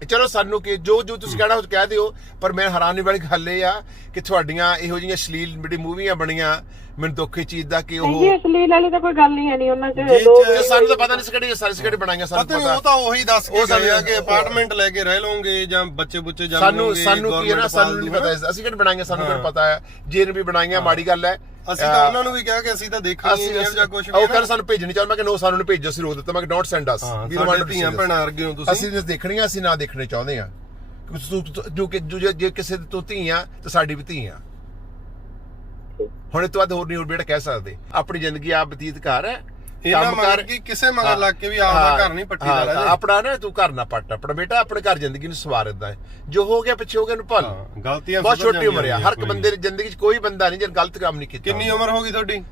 ਚਲੋ ਸਾਨੂੰ ਕਿ ਜੋ ਜੋ ਤੁਸੀਂ ਕਹਿਣਾ ਉਹ ਕਹਿ ਦਿਓ ਪਰ ਮੈਂ ਹੈਰਾਨੀ ਵਾਲੀ ਗੱਲ ਇਹ ਆ ਕਿ ਤੁਹਾਡੀਆਂ ਇਹੋ ਜਿਹੀਆਂ ਸ਼ਲੀਲ ਜਿਹੜੀ ਮੂਵੀਆਂ ਬਣੀਆਂ ਮੈਨੂੰ ਦੁੱਖ ਇਹ ਚੀਜ਼ ਦਾ ਕਿ ਨਹੀਂ ਜੀ ਉਹ ਅਸਲੀਲ ਵਾਲੀ ਤਾਂ ਕੋਈ ਗੱਲ ਹੀ ਹੈ ਨਹੀਂ ਉਹਨਾਂ ਚ ਜੀ, ਦੋ ਤੇ ਸਾਨੂੰ ਤਾਂ ਪਤਾ ਨਹੀਂ ਸੀ ਕਿਹੜੀ ਸਾਰੀ ਕਿਹੜੀ ਬਣਾਈਆਂ ਸਾਨੂੰ ਪਤਾ ਨਹੀਂ ਉਹ ਤਾਂ ਉਹੀ ਦੱਸ ਕੇ ਉਹ ਸਾਨੂੰ- ਗਏ ਆ ਕਿ ਅਪਾਰਟਮੈਂਟ ਲੈ ਕੇ ਰਹਿ ਲਓਗੇ ਜਾਂ ਬੱਚੇ ਬੁੱਚੇ ਜੰਮ ਸਾਨੂੰ ਸਾਨੂੰ ਕੀ ਹੈ ਨਾ ਸਾਨੂੰ ਨਹੀਂ ਪਤਾ। ਅਸੀਂ ਕਿਹੜੀ ਬਣਾਈਆਂ ਸਾਨੂੰ। ਕਿਹੜਾ ਪਤਾ ਹੈ ਜੇ ਨੇ ਵੀ ਬਣਾਈਆਂ ਮਾੜੀ ਗੱਲ ਹੈ ਅਸੀਂ ਤਾਂ ਉਹਨਾਂ ਨੂੰ ਵੀ ਕਿਹਾ ਕਿ ਅਸੀਂ ਤਾਂ ਦੇਖਣੀ ਅਸੀਂ ਨਹੀਂ ਜਾਂ ਕੁਝ ਉਹ ਕਹਿੰਦੇ ਸਾਨੂੰ ਭੇਜਣੀ ਚਾਹ ਮੈਂ ਕਿ ਨੋ ਸਾਨੂੰ ਨਹੀਂ ਭੇਜੋ ਅਸੀਂ ਰੋਕ ਦਿੱਤਾ। ਮੈਂ ਕਿ ਡੋਂਟ ਸੈਂਡ ਅਸ ਹਾਂ ਸਾਡੇ ਧੀਆਂ ਭੈਣਾਂ ਵਰਗੇ ਹੋ ਤੁਸੀਂ। ਅਸੀਂ ਦੇਖਣੀਆਂ ਅਸੀਂ ਨਾ ਦੇਖਣੇ ਚਾਹੁੰਦੇ ਆ। ਜੋ ਕਿ ਜੋ- ਕਿਸੇ ਦੀ ਤੂੰ ਧੀ ਆ ਤਾਂ ਸਾਡੀ ਵੀ ਧੀ ਆ। ਹੁਣ ਇਹ ਤੋਂ ਬਾਅਦ ਹੋਰ ਨਹੀਂ ਹੋਰ ਬੇਟਾ ਕਹਿ ਸਕਦੇ। ਆਪਣੀ ਜ਼ਿੰਦਗੀ ਆਪ ਬਤੀਤ ਕਰ। ਇਹਨਾਂ ਕੰਮ ਮਗਰ ਕਰ ਕੀ ਕਿਸੇ ਮਗਰ ਲੱਗ ਕੇ ਵੀ ਆਪਦਾ ਘਰ ਨਹੀਂ ਪੱਟੀ ਦਾ ਰਾਜੇ ਆਪਣਾ ਨਾ ਤੂੰ ਘਰ ਨਾ ਪੱਟ ਆਪਣਾ ਬੇਟਾ ਆਪਣੇ ਘਰ ਜ਼ਿੰਦਗੀ ਨੂੰ ਸਵਾਰ ਦਿੰਦਾ ਹੈ। ਜੋ ਹੋ ਗਿਆ ਪਿੱਛੇ ਹੋ ਗਿਆ ਨੂੰ ਭੁੱਲ। ਗਲਤੀਆਂ ਬਹੁਤ ਛੋਟੀ ਉਮਰ ਆ। ਹਰ ਇੱਕ ਬੰਦੇ ਦੀ ਜ਼ਿੰਦਗੀ 'ਚ ਕੋਈ ਬੰਦਾ ਨਹੀਂ ਜਿਹਨੇ ਗਲਤ ਕੰਮ ਨਹੀਂ ਕੀਤਾ ਕਿੰਨੀ ਉਮਰ ਹੋ ਗਈ ਤੁਹਾਡੀ?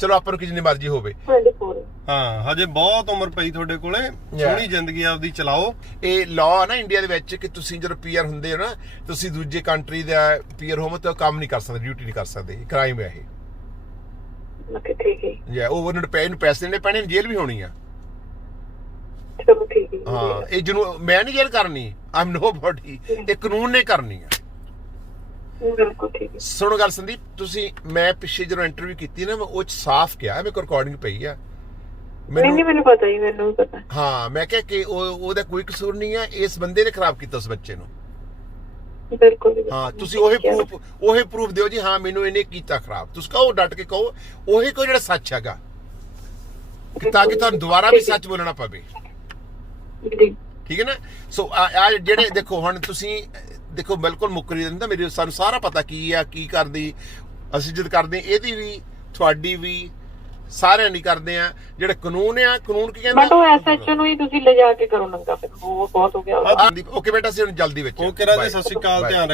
ਚਲੋ ਆਪਾਂ ਨੂੰ ਕਿ ਜਿੰਨੀ ਮਰਜ਼ੀ ਹੋਵੇ। 24 ਹਾਂ ਹਜੇ ਬਹੁਤ ਉਮਰ ਪਈ ਤੁਹਾਡੇ ਕੋਲੇ। ਸੋਹਣੀ ਜ਼ਿੰਦਗੀ ਆਪਦੀ ਚਲਾਓ। ਇਹ ਲਾਅ ਨਾ ਇੰਡੀਆ ਦੇ ਵਿੱਚ ਕਿ ਤੁਸੀਂ ਜਦੋਂ ਪੀਆਰ ਹੁੰਦੇ ਹੋ ਨਾ ਤੁਸੀਂ ਦੂਜੇ ਕੰਟਰੀ ਦਾ ਪੀਆਰ ਹੋਵੋ ਤਾਂ ਕੰਮ ਨਹੀਂ ਕਰ ਸਕਦੇ ਡਿਊਟੀ ਨਹੀਂ ਕਰ ਸਕਦੇ ਕ੍ਰਾਈਮ ਹੈ ਇਹ। ਓਕੇ ਠੀਕ ਹੈ। ਜਾਂ ਉਹ ਉਹਨਾਂ ਨੂੰ ਪੈਸੇ ਨੂੰ ਪੈਸੇ ਦੇਣੇ ਪੈਣੇ ਜੇਲ੍ਹ ਵੀ ਹੋਣੀ ਆ। ਚਲੋ ਠੀਕ ਹੈ ਹਾਂ ਇਹ ਜਿਹਨੂੰ ਮੈਂ ਨਹੀਂ ਜੇਲ੍ਹ ਕਰਨੀ ਆਮ ਨੋ ਬੋਡੀ ਇਹ ਕਾਨੂੰਨ ਨੇ ਕਰਨੀ ਆ। ਬਿਲਕੁਲ ਠੀਕ ਹੈ। ਸੁਣੋ ਗੱਲ ਸੰਦੀਪ ਤੁਸੀਂ ਮੈਂ ਪਿੱਛੇ ਜਦੋਂ ਇੰਟਰਵਿਊ ਕੀਤੀ ਨਾ ਮੈਂ ਉਹ ਚ ਸਾਫ਼ ਕਿਹਾ ਮੇਰੇ ਕੋਲ ਰਿਕਾਰਡਿੰਗ ਪਈ ਆ। ਨਹੀਂ ਨਹੀਂ ਮੈਨੂੰ ਪਤਾ ਹੀ ਮੈਨੂੰ ਪਤਾ। ਹਾਂ ਮੈਂ ਕਿਹਾ ਕਿ ਉਹ ਉਹਦਾ ਕੋਈ ਕਸੂਰ ਨਹੀਂ ਆ ਇਸ ਬੰਦੇ ਨੇ ਖਰਾਬ ਕੀਤਾ ਉਸ ਬੱਚੇ ਨੂੰ। ਬਿਲਕੁਲ ਹਾਂ। ਤੁਸੀਂ ਉਹੀ। ਪ੍ਰੂਫ ਉਹੀ ਪ੍ਰੂਫ ਦਿਓ ਜੀ ਹਾਂ ਮੈਨੂੰ ਇਹਨੇ ਕੀਤਾ ਖਰਾਬ। ਤੁਸੀਂ ਕਹੋ ਡਟ ਕੇ ਕਹੋ ਉਹੀ ਕੋਈ ਜਿਹੜਾ ਸੱਚ ਹੈਗਾ। ਕਿ ਤਾਂ ਕਿ ਤੁਹਾਨੂੰ ਦੁਬਾਰਾ ਵੀ ਸੱਚ ਬੋਲਣਾ ਪਵੇ। ਠੀਕ ਹੈ ਨਾ? ਸੋ ਆ ਜਿਹੜੇ ਦੇਖੋ ਹੁਣ ਤੁਸੀਂ ਦੇਖੋ ਬਿਲਕੁਲ ਮੁੱਕਰੀ ਦਿੰਦਾ ਮੇਰੇ ਸਾਨੂੰ ਸਾਰਾ ਪਤਾ ਕੀ ਆ ਕੀ ਕਰਦੀ ਅਸੀਂ ਜਦ ਕਰਦੇ ਇਹਦੀ ਵੀ ਤੁਹਾਡੀ ਵੀ ਸਾਰਿਆਂ ਦੀ ਕਰਦੇ ਆ ਜਿਹੜੇ ਕਾਨੂੰਨ ਆ ਕਾਨੂੰਨ ਕੀ ਬਟ ਉਹ ਕਹਿੰਦਾ ਐਸਐਚਓ ਨੂੰ ਹੀ ਤੁਸੀਂ ਲੈ ਜਾ ਕੇ ਕਰੋ ਨੰਗਾ ਫਿਰ ਉਹ ਬਹੁਤ ਹੋ ਗਿਆ। ਓਕੇ ਬੇਟਾ ਅਸੀਂ ਹੁਣ ਜਲਦੀ ਵਿੱਚ। ਓਕੇ ਰਾਜੇ ਸਤਿ ਸ਼੍ਰੀ ਅਕਾਲ. ਧਿਆਨ ਰੱਖੋ